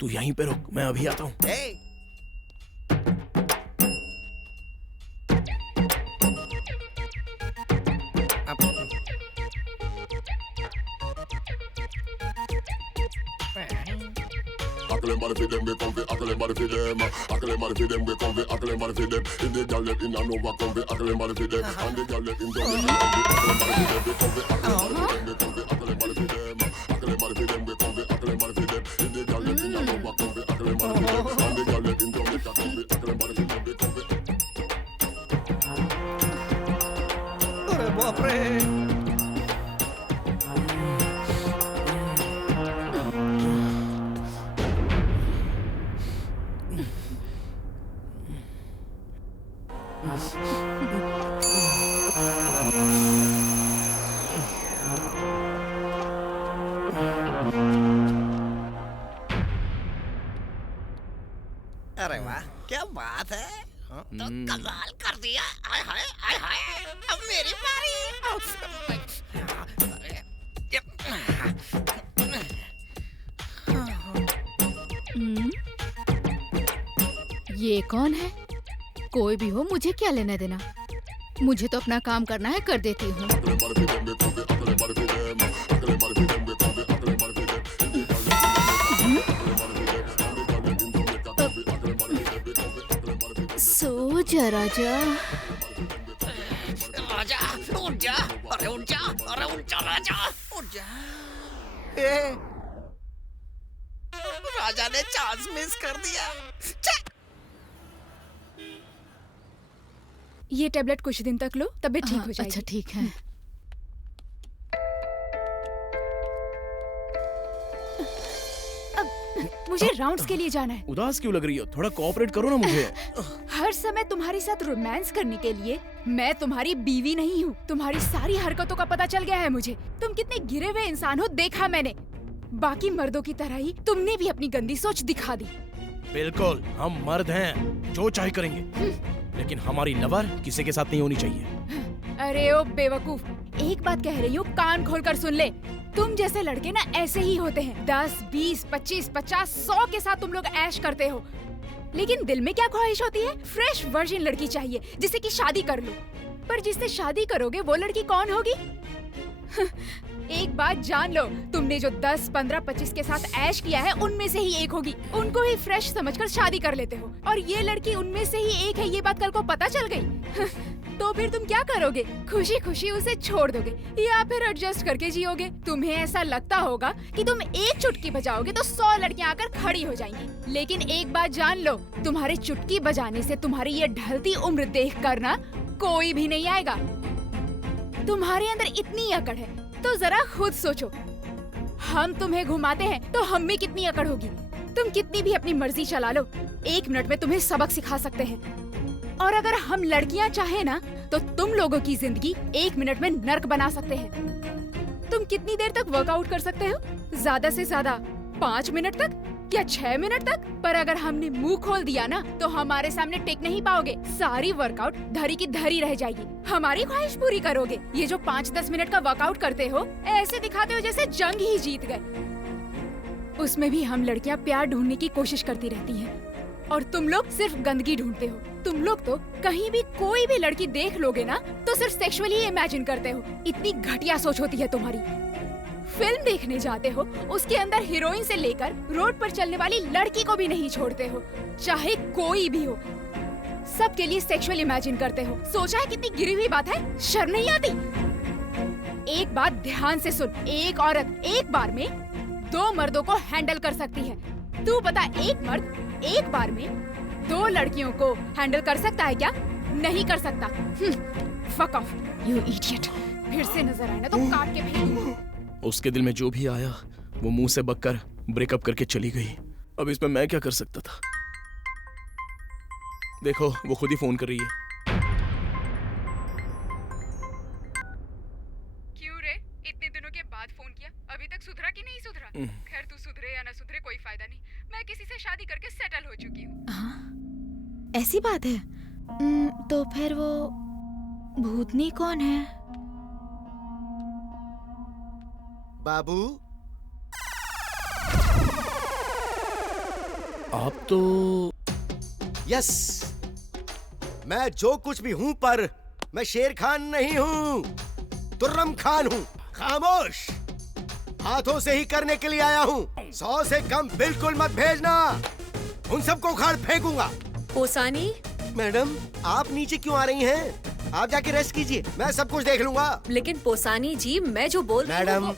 तू यहीं पे रुक, मैं अभी आता हूँ। Akle man fi dem, we come fi akle man fi dem. Akle man fi dem, we come fi akle man fi dem. In the gal in a Nova come fi akle man fi dem. And the gal in Johnny we come fi akle man fi dem. We come fi akle man fi dem, we come fi akle man fi dem. Akle man fi dem, we come fi akle man fi dem. In the gal in a Nova come fi akle man fi dem. And the gal in Johnny come fi akle man fi dem. We come fi. अरे बाप रे अरे वाह क्या बात है तो कमाल कर दिया हाय हाय हाय हाय अब मेरी बारी ये कौन है? कोई भी हो मुझे क्या लेना देना, मुझे तो अपना काम करना है, कर देती हूँ। सो जा राजा। राजा उठ जा, अरे उठ जा, अरे उठ जा राजा, उठ जा। राजा ने चांस मिस कर दिया। ये टैबलेट कुछ दिन तक लो, तबीयत ठीक हो जाएगी। अच्छा ठीक है। मुझे राउंड्स के लिए जाना है। उदास क्यों लग रही हो? थोड़ा कोऑपरेट करो ना मुझे। हर समय तुम्हारे साथ रोमांस करने के लिए मैं तुम्हारी बीवी नहीं हूँ। तुम्हारी सारी हरकतों का पता चल गया है मुझे। तुम कितने गिरे हुए इंसान हो देखा मैंने। बाकी मर्दों की तरह ही तुमने भी अपनी गंदी सोच दिखा दी। बिल्कुल, हम मर्द हैं, जो चाहे करेंगे, लेकिन हमारी लवर किसी के साथ नहीं होनी चाहिए। अरे ओ बेवकूफ, एक बात कह रही हूँ, कान खोलकर सुन ले। तुम जैसे लड़के ना ऐसे ही होते हैं। 10, 20, 25, 50, 100 के साथ तुम लोग ऐश करते हो, लेकिन दिल में क्या ख्वाहिश होती है? फ्रेश वर्जिन लड़की चाहिए जिसे कि शादी कर लो। पर जिससे शादी करोगे वो लड़की कौन होगी? एक बात जान लो, तुमने जो 10, 15, 25 के साथ ऐश किया है उनमें से ही एक होगी। उनको ही फ्रेश समझकर शादी कर लेते हो, और ये लड़की उनमें से ही एक है, ये बात कल को पता चल गई तो फिर तुम क्या करोगे? खुशी खुशी उसे छोड़ दोगे या फिर एडजस्ट करके जियोगे? तुम्हें ऐसा लगता होगा कि तुम एक चुटकी बजाओगे तो 100 लड़कियां आकर खड़ी हो जाएंगी। लेकिन एक बात जान लो, तुम्हारे चुटकी बजाने से तुम्हारी ये ढलती उम्र देख कर ना कोई भी नहीं आएगा। तुम्हारे अंदर इतनी अकड़ है तो जरा खुद सोचो, हम तुम्हें घुमाते हैं तो हम में कितनी अकड़ होगी। तुम कितनी भी अपनी मर्जी चला लो, 1 मिनट में तुम्हें सबक सिखा सकते हैं। और अगर हम लड़कियां चाहे ना तो तुम लोगों की जिंदगी 1 मिनट में नर्क बना सकते हैं। तुम कितनी देर तक वर्कआउट कर सकते हो? ज्यादा से ज्यादा 5 मिनट तक या 6 मिनट तक। पर अगर हमने मुंह खोल दिया ना तो हमारे सामने टिक नहीं पाओगे। सारी वर्कआउट धरी की धरी रह जाएगी। हमारी ख्वाहिश पूरी करोगे। ये जो 5-10 मिनट का वर्कआउट करते हो, ऐसे दिखाते हो जैसे जंग ही जीत गए। उसमें भी हम लड़कियां प्यार ढूंढने की कोशिश करती रहती हैं, और तुम लोग सिर्फ गंदगी ढूंढते हो। तुम लोग तो कहीं भी कोई भी लड़की देख लोगे ना तो सिर्फ सेक्सुअली इमेजिन करते हो। इतनी घटिया सोच होती है तुम्हारी। फिल्म देखने जाते हो, उसके अंदर हीरोइन से लेकर रोड पर चलने वाली लड़की को भी नहीं छोड़ते हो, चाहे कोई भी हो। सबके लिए सेक्सुअल इमेजिन करते हो। सोचा है कितनी गिरी हुई बात है? शर्म नहीं आती? एक बात ध्यान से सुन, एक औरत एक बार में 2 मर्दों को हैंडल कर सकती है। तू बता, एक मर्द एक बार में 2 लड़कियों को हैंडल कर सकता है क्या? नहीं कर सकता। Fuck off you idiot. फिर से नजर आए ना तो काट के फेंक दूंगा। उसके दिल में जो भी आया वो मुंह से बककर ब्रेकअप करके चली गई। अब इसमें मैं क्या कर सकता था? देखो, वो खुद ही फोन कर रही है। क्यों रे, इतने दिनों के बाद फोन किया? अभी तक सुधरा कि नहीं सुधरा? खैर, तू सुधरे या ना सुधरे कोई फायदा नहीं। मैं किसी से शादी करके सेटल हो चुकी हूँ। हाँ, ऐसी बात है। तो फिर वो भूतनी कौन है? बाबू, आप तो यस, मैं जो कुछ भी हूँ, पर मैं शेर खान नहीं हूँ, तुर्रम खान हूँ। खामोश, हाथों से ही करने के लिए आया हूँ। 100 से कम बिल्कुल मत भेजना, उन सबको उखाड़ फेंकूंगा। पोसानी, मैडम आप नीचे क्यों आ रही हैं? आप जाके रेस्ट कीजिए, मैं सब कुछ देख लूंगा। लेकिन पोसानी जी, मैं जो बोल रही मैडम हूँ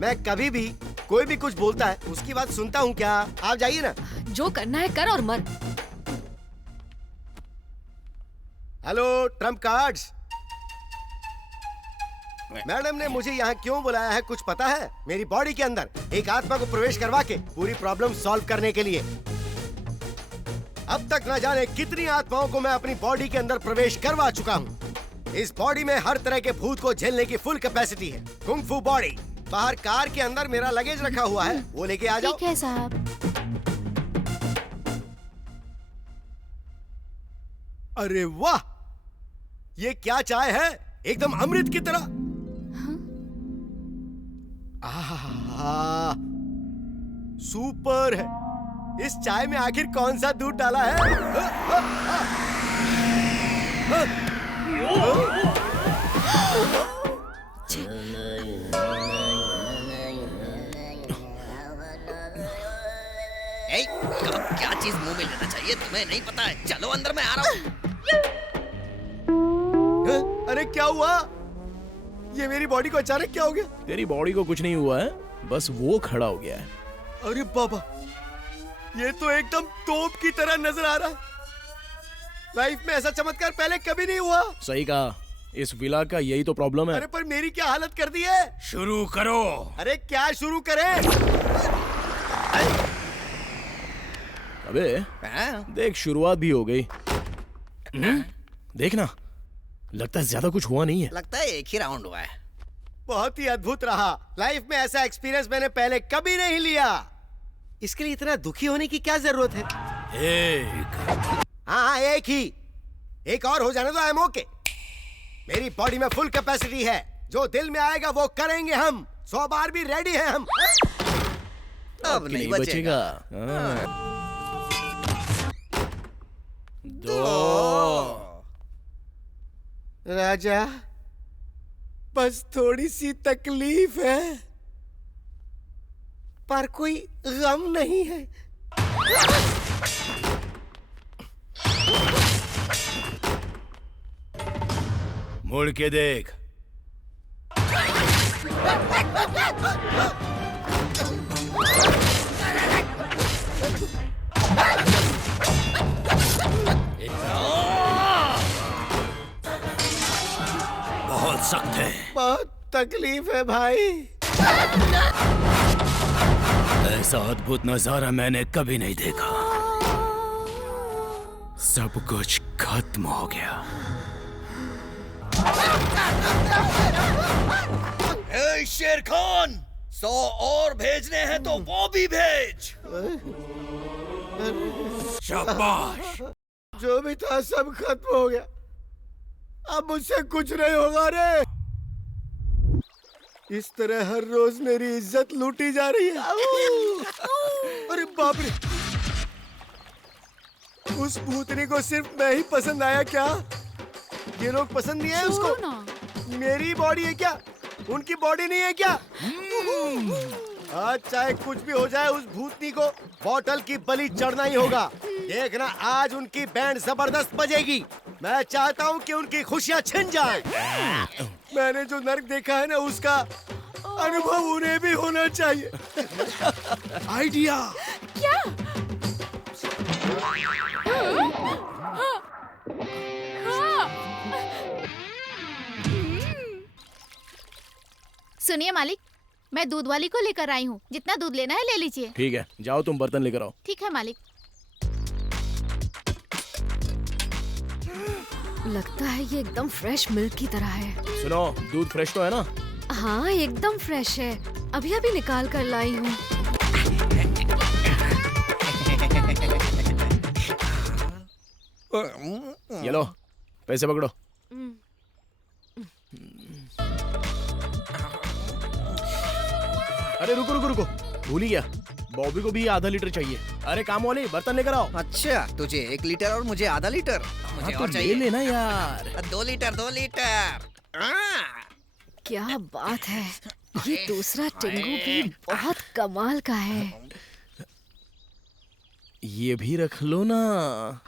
मैं कभी भी कोई भी कुछ बोलता है उसकी बात सुनता हूँ क्या? आप जाइए ना। जो करना है कर और मर। हेलो ट्रम्प कार्ड्स, मैडम ने मुझे यहाँ क्यों बुलाया है कुछ पता है? मेरी बॉडी के अंदर एक आत्मा को प्रवेश करवा के पूरी प्रॉब्लम सॉल्व करने के लिए। अब तक न जाने कितनी आत्माओं को मैं अपनी बॉडी के अंदर प्रवेश करवा चुका हूँ। इस बॉडी में हर तरह के भूत को झेलने की फुल कैपेसिटी है। कुंग फू बॉडी। बाहर कार के अंदर मेरा लगेज रखा हुआ है, वो लेके आ जाओ। ठीक है साहब। अरे वाह, ये क्या चाय है, एकदम अमृत की तरह। आहा, सुपर है। इस चाय में आखिर कौन सा दूध डाला है? कब क्या चीज मुंह में लेना चाहिए तुम्हें नहीं पता है? चलो अंदर, मैं आ रहा हूँ। अरे क्या हुआ? ये मेरी बॉडी को अचानक क्या हो गया? तेरी बॉडी को कुछ नहीं हुआ है, बस वो खड़ा हो गया है। अरे बाबा, ये तो एकदम तोप की तरह नजर आ रहा है। लाइफ में ऐसा चमत्कार पहले कभी नहीं हुआ। सही कहा, इस विला का यही तो प्रॉब्लम है। अरे पर मेरी क्या हालत कर दी है? शुरू करो। अरे क्या शुरू करें? अबे देख, शुरुआत भी हो गई। देखना, लगता है ज्यादा कुछ हुआ नहीं है। लगता है एक ही राउंड हुआ है। बहुत ही अद्भुत रहा। लाइफ में ऐसा एक्सपीरियंस मैंने पहले कभी नहीं लिया। इसके लिए इतना दुखी होने की क्या जरूरत है? हाँ एक ही, एक और हो जाने दो। I am okay. मेरी बॉडी में फुल कैपेसिटी है, जो दिल में आएगा वो करेंगे हम। 100 बार भी रेडी हैं हम। अब नहीं बचेगा। राजा, बस थोड़ी सी तकलीफ है, पर कोई गम नहीं है। मुड़ के देख। बहुत सख्त है। बहुत तकलीफ है भाई। ऐसा अद्भुत नजारा मैंने कभी नहीं देखा। सब कुछ खत्म हो गया। ए शेर खान, 100 और भेजने हैं तो वो भी भेज। शाबाश। जो भी था सब खत्म हो गया। अब मुझसे कुछ नहीं होगा रे। इस तरह हर रोज मेरी इज्जत लूटी जा रही है। अरे बाप रे, उस भूतनी को सिर्फ मैं ही पसंद आया क्या? ये लोग पसंद नहीं है उसको? मेरी बॉडी है क्या, उनकी बॉडी नहीं है क्या? आज चाहे कुछ भी हो जाए, उस भूतनी को बोतल की बलि चढ़ना ही होगा। देखना, आज उनकी बैंड जबरदस्त बजेगी। मैं चाहता हूँ कि उनकी खुशियाँ छिन जाए। मैंने जो नर्क देखा है ना, उसका अनुभव उन्हें भी होना चाहिए। आइडिया। क्या? सुनिए मालिक, मैं दूध वाली को लेकर आई हूँ। जितना दूध लेना है ले लीजिए। ठीक है, जाओ तुम बर्तन लेकर आओ। ठीक है मालिक। लगता है ये एकदम फ्रेश मिल्क की तरह है। सुनो, दूध फ्रेश तो है ना? हाँ एकदम फ्रेश है, अभी अभी निकाल कर लाई हूँ। ये लो, पैसे पकड़ो। अरे रुको रुको रुको, भूल ही गया, बॉबी को भी आधा लीटर चाहिए। अरे काम वाली, बर्तन लेकर आओ। अच्छा, तुझे 1 लीटर और मुझे आधा लीटर। मुझे हाँ, और तो चाहिए। ले लेना यार। 2 लीटर 2 लीटर। क्या बात है, ये दूसरा टिंगू भी बहुत कमाल का है। ये भी रख लो ना।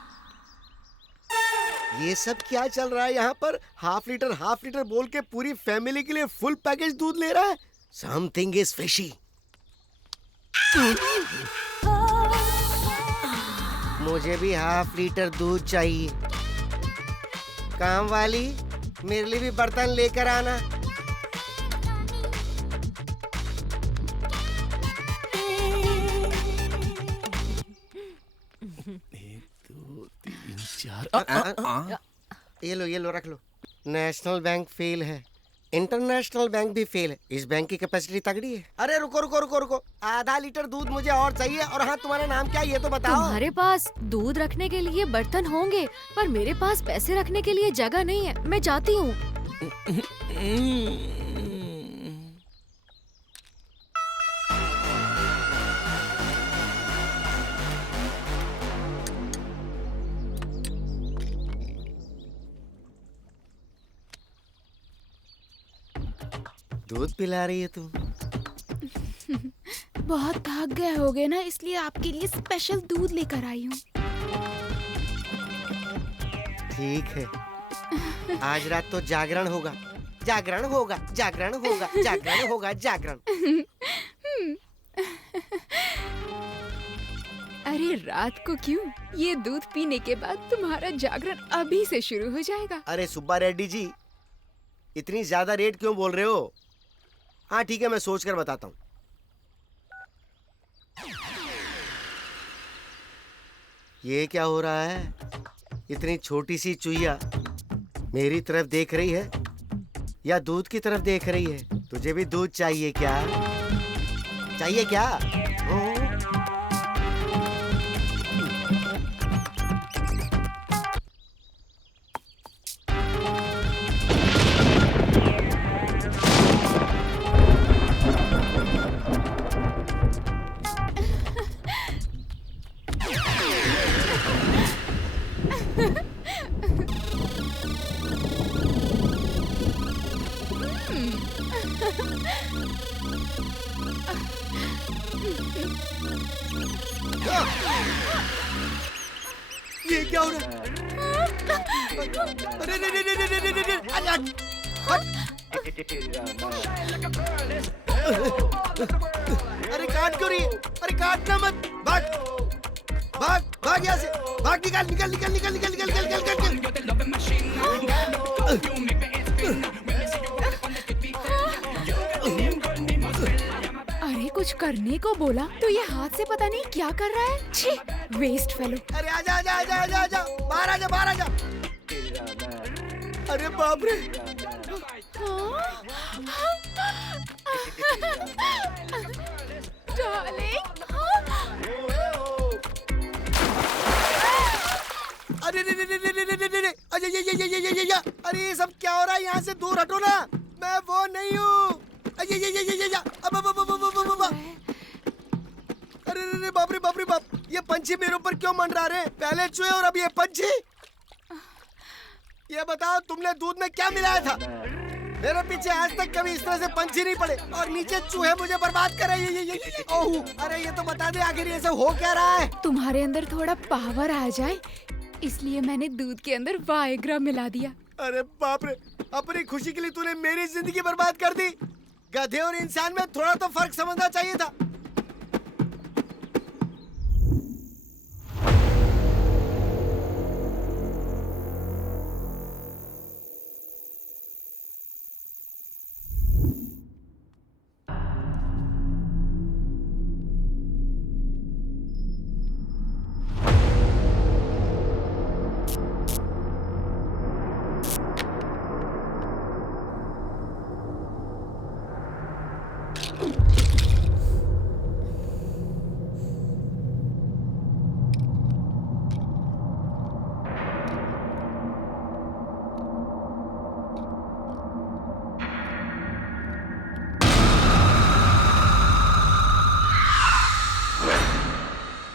ये सब क्या चल रहा है यहाँ पर? हाफ लीटर बोल के पूरी फैमिली के लिए फुल पैकेज दूध ले रहा है। Something is fishy. मुझे भी हाफ लीटर दूध चाहिए। काम वाली, मेरे लिए भी बर्तन लेकर आना। ये लो रख लो। नेशनल बैंक फेल है, इंटरनेशनल बैंक भी फेल है। इस बैंक की कैपेसिटी तगड़ी है। अरे रुको, आधा लीटर दूध मुझे और चाहिए। और हाँ, तुम्हारा नाम क्या है ये तो बताओ। तुम्हारे पास दूध रखने के लिए बर्तन होंगे, पर मेरे पास पैसे रखने के लिए जगह नहीं है। मैं जाती हूँ। दूध पिला रही है तुम? बहुत थक गए होगे ना, इसलिए आपके लिए स्पेशल दूध लेकर आई हूँ। ठीक है, आज रात तो जागरण होगा। अरे रात को क्यों? ये दूध पीने के बाद तुम्हारा जागरण अभी से शुरू हो जाएगा। अरे सुब्बा रेड्डी जी, इतनी ज्यादा रेट क्यों बोल रहे हो? हाँ ठीक है, मैं सोच कर बताता हूँ। ये क्या हो रहा है? इतनी छोटी सी चुईया मेरी तरफ देख रही है या दूध की तरफ देख रही है? तुझे भी दूध चाहिए क्या? ये क्या हो रहा है? अरे काट क्यों रही है? अरे काटना मत। भाग यहाँ से। भाग, निकल। अरे कुछ करने को बोला तो ये हाथ से पता नहीं क्या कर रहा है। छी, वेस्ट फेलो। अरे आजा, बाहर आजा। अरे बाप रे। अरे अरे ये सब क्या हो रहा है? यहाँ से दूर हटो ना, मैं वो नहीं हूँ। अरे बाप रे बाप, ये पंछी मेरे ऊपर क्यों मंडरा रहे हैं? पहले चूहे और अब ये पंछी। ये बताओ, तुमने दूध में क्या मिलाया था? मेरे पीछे आज तक कभी इस तरह से पंछी नहीं पड़े, और नीचे चूहे मुझे बर्बाद कर रहे हैं। ओह, अरे ये तो बता दे आखिर ये सब हो क्या रहा है? तुम्हारे अंदर थोड़ा पावर आ जाए, इसलिए मैंने दूध के अंदर वाइग्रा मिला दिया। अरे बाप रे, अपनी खुशी के लिए तूने मेरी जिंदगी बर्बाद कर दी। गधे और इंसान में थोड़ा तो फर्क समझना चाहिए था।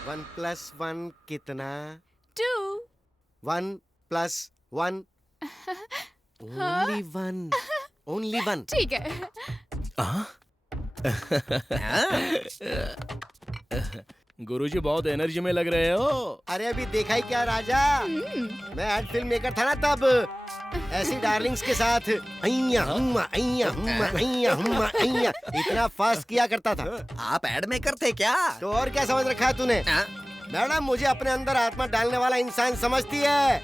वन प्लस वन कितना? 2। 1 + 1 ओनली वन। ठीक है। गुरुजी बहुत एनर्जी में लग रहे हो। अरे अभी देखा ही क्या राजा, मैं एड फिल्म मेकर था ना तब, ऐसी डार्लिंग्स के साथ अय्या हुम्मा अय्या हुम्मा अय्या हुम्मा अय्या इतना फास्ट किया करता था। आप एड मेकर थे क्या? तो और क्या समझ रखा है तूने? मैडम मुझे अपने अंदर आत्मा डालने वाला इंसान समझती है।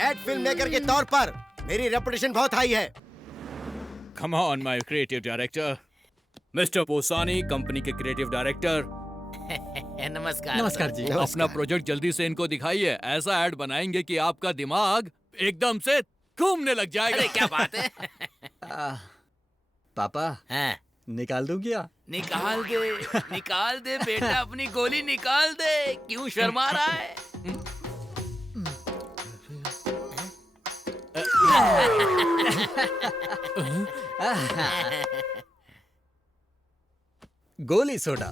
एड फिल्म मेकर के तौर पर मेरी रेपुटेशन बहुत हाई है। Come on, my creative director. Mister Posani, company के क्रिएटिव डायरेक्टर। नमस्कार। नमस्कार जी। अपना प्रोजेक्ट जल्दी से इनको दिखाइए। ऐसा ऐड बनाएंगे कि आपका दिमाग एकदम से घूमने लग जाएगा। अरे क्या बात है। पापा निकाल दूं क्या? निकाल दे बेटा, अपनी गोली निकाल दे। क्यों शर्मा रहा है? गोली सोडा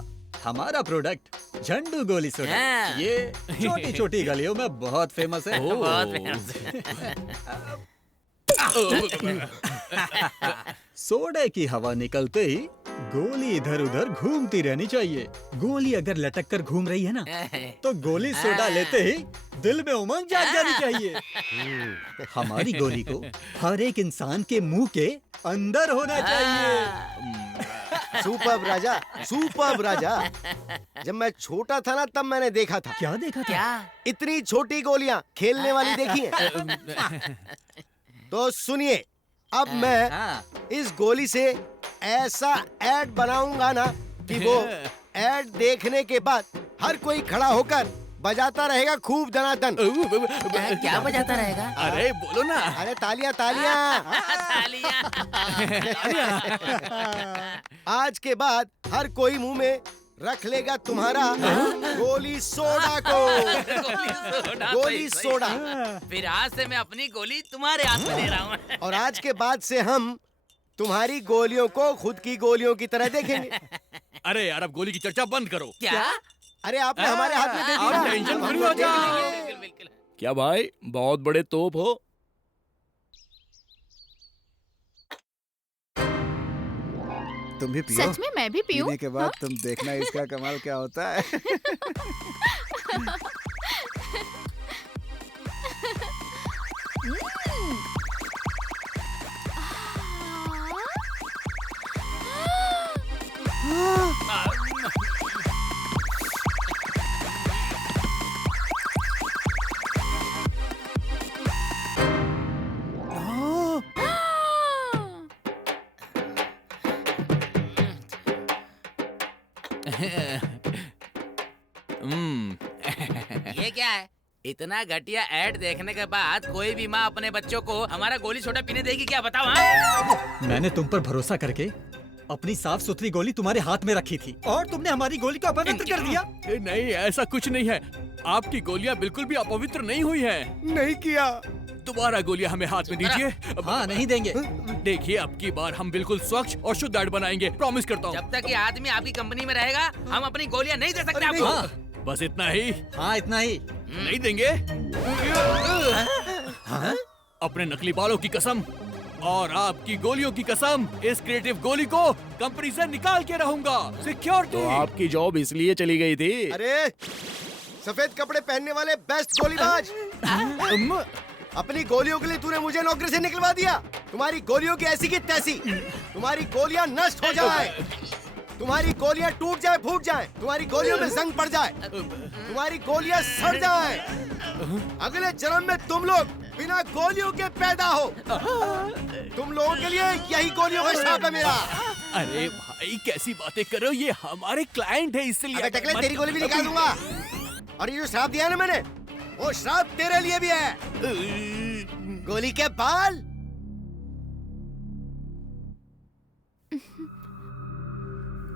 हमारा प्रोडक्ट, झंडू गोली सोडा। ये छोटी छोटी गलियों में बहुत फेमस है। बहुत फेमस सोडे की हवा निकलते ही गोली इधर उधर घूमती रहनी चाहिए। गोली अगर लटक कर घूम रही है ना, तो गोली सोडा लेते ही दिल में उमंग जाग जानी चाहिए। हमारी गोली को हर एक इंसान के मुंह के अंदर होना चाहिए। सुपर्ब राजा, सुपर्ब राजा। जब मैं छोटा था ना तब मैंने देखा था। क्या देखा था? इतनी छोटी गोलियां खेलने वाली देखी है। तो सुनिए, अब मैं इस गोली से ऐसा एड बनाऊंगा ना कि वो एड देखने के बाद हर कोई खड़ा होकर बजाता रहेगा खूब दनादन। क्या बजाता रहेगा? अरे बोलो ना। अरे तालियां तालियां। आज के बाद हर कोई मुंह में रख लेगा तुम्हारा गोली सोडा को। गोली सोडा। फिर आज से मैं अपनी गोली तुम्हारे हाथ में दे रहा हूँ। और आज के बाद से हम तुम्हारी गोलियों को खुद की गोलियों की तरह देखेंगे। अरे यार, अब गोली की चर्चा बंद करो। क्या? अरे आपने हमारे हाथ में दे आप टेंशन फ्री हो जाओ। क्या भाई, बहुत बड़े तोप हो। तुम भी पियो। सच में मैं भी पीऊं? पीने के बाद तुम देखना इसका कमाल क्या होता है। ये क्या है? इतना घटिया ऐड देखने के बाद कोई भी माँ अपने बच्चों को हमारा गोली सोडा पीने देगी क्या? बताओ। मैंने तुम पर भरोसा करके अपनी साफ सुथरी गोली तुम्हारे हाथ में रखी थी और तुमने हमारी गोली को अपवित्र कर दिया। नहीं, ऐसा कुछ नहीं है। आपकी गोलियां बिल्कुल भी अपवित्र नहीं हुई हैं। नहीं किया। दोबारा गोलियां हमें हाथ में दीजिए। हाँ, नहीं देंगे। देखिए, अब की बार हम बिल्कुल स्वच्छ और शुद्ध ऐड बनाएंगे, प्रॉमिस करता हूँ। जब तक ये आदमी आपकी कंपनी में रहेगा, हम अपनी गोलियां नहीं दे सकते आपको। बस इतना ही? हाँ, इतना ही। नहीं देंगे? अपने नकली बालों की कसम और आपकी गोलियों की कसम, इस क्रिएटिव गोली को कंपनी से निकाल के रहूंगा। सिक्योरिटी। तो आपकी जॉब इसलिए चली गई थी? अरे सफेद कपड़े पहनने वाले बेस्ट गोलीबाज, अपनी गोलियों के लिए तूने मुझे नौकरी से निकलवा दिया। तुम्हारी गोलियों की ऐसी की तैसी, तुम्हारी गोलियां नष्ट हो जाए, तुम्हारी गोलियां टूट जाए, फूट जाए, तुम्हारी गोलियों में जंग पड़ जाए, तुम्हारी गोलियां सड़ जाए, अगले जन्म में तुम लोग बिना गोलियों के पैदा हो। तुम लोगों के लिए यही गोलियों का श्राप है मेरा। अरे भाई, कैसी बातें कर रहे हो? ये हमारे क्लाइंट है, इसलिए। अबे टकले, तेरी गोली भी निकाल दूंगा। और ये जो श्राप दिया ना मैंने, वो श्राप तेरे लिए भी है। गोली के बाल।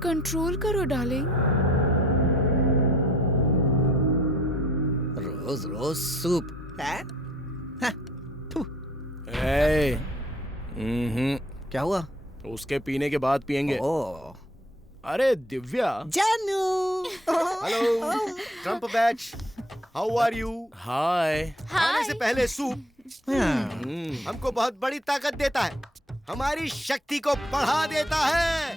कंट्रोल करो डार्लिंग। रोज रोज सूप है? क्या हुआ? उसके पीने के बाद पियेंगे। अरे दिव्या। जानू। Hello Trump batch, how are you? Hi. खाने से पहले सूप हमको बहुत बड़ी ताकत देता है, हमारी शक्ति को बढ़ा देता है।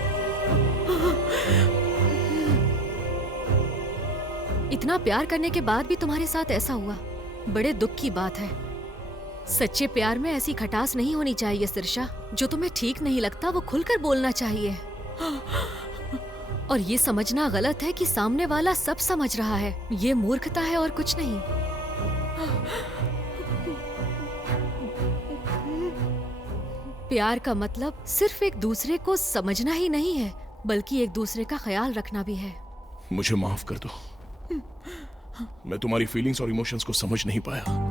प्यार करने के बाद भी तुम्हारे साथ ऐसा हुआ, बड़े दुख की बात है। सच्चे प्यार में ऐसी खटास नहीं होनी चाहिए सिरशा। जो तुम्हें ठीक नहीं लगता वो खुलकर बोलना चाहिए। और ये समझना गलत है कि सामने वाला सब समझ रहा है। ये मूर्खता है और कुछ नहीं। प्यार का मतलब सिर्फ एक दूसरे को समझना ही नहीं है, बल्कि एक दूसरे का ख्याल रखना भी है। मुझे माफ कर दो, मैं तुम्हारी फीलिंग्स और इमोशंस को समझ नहीं पाया।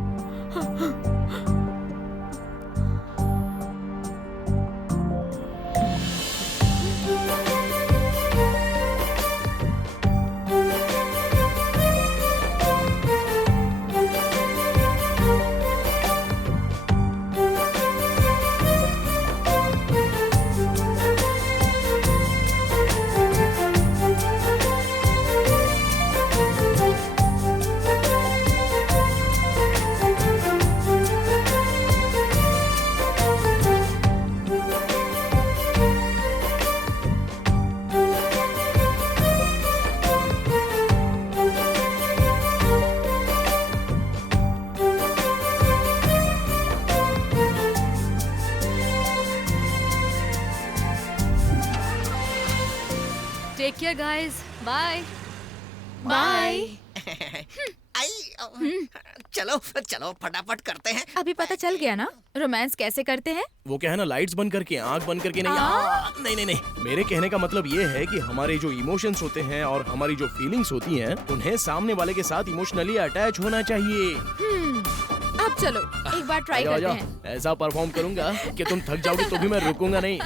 Take care guys, bye bye. चलो चलो फटाफट करते हैं। अभी पता चल गया ना रोमांस कैसे करते हैं? वो क्या है ना, लाइट्स बंद करके, आंख बंद करके नहीं। नहीं नहीं नहीं, मेरे कहने का मतलब ये है कि हमारे जो इमोशंस होते हैं और हमारी जो फीलिंग्स होती हैं, उन्हें सामने वाले के साथ इमोशनली अटैच होना चाहिए। अब चलो एक बार ट्राई करते हैं। ऐसा परफॉर्म करूंगा कि तुम थक जाओगे तो भी मैं रुकूंगा नहीं।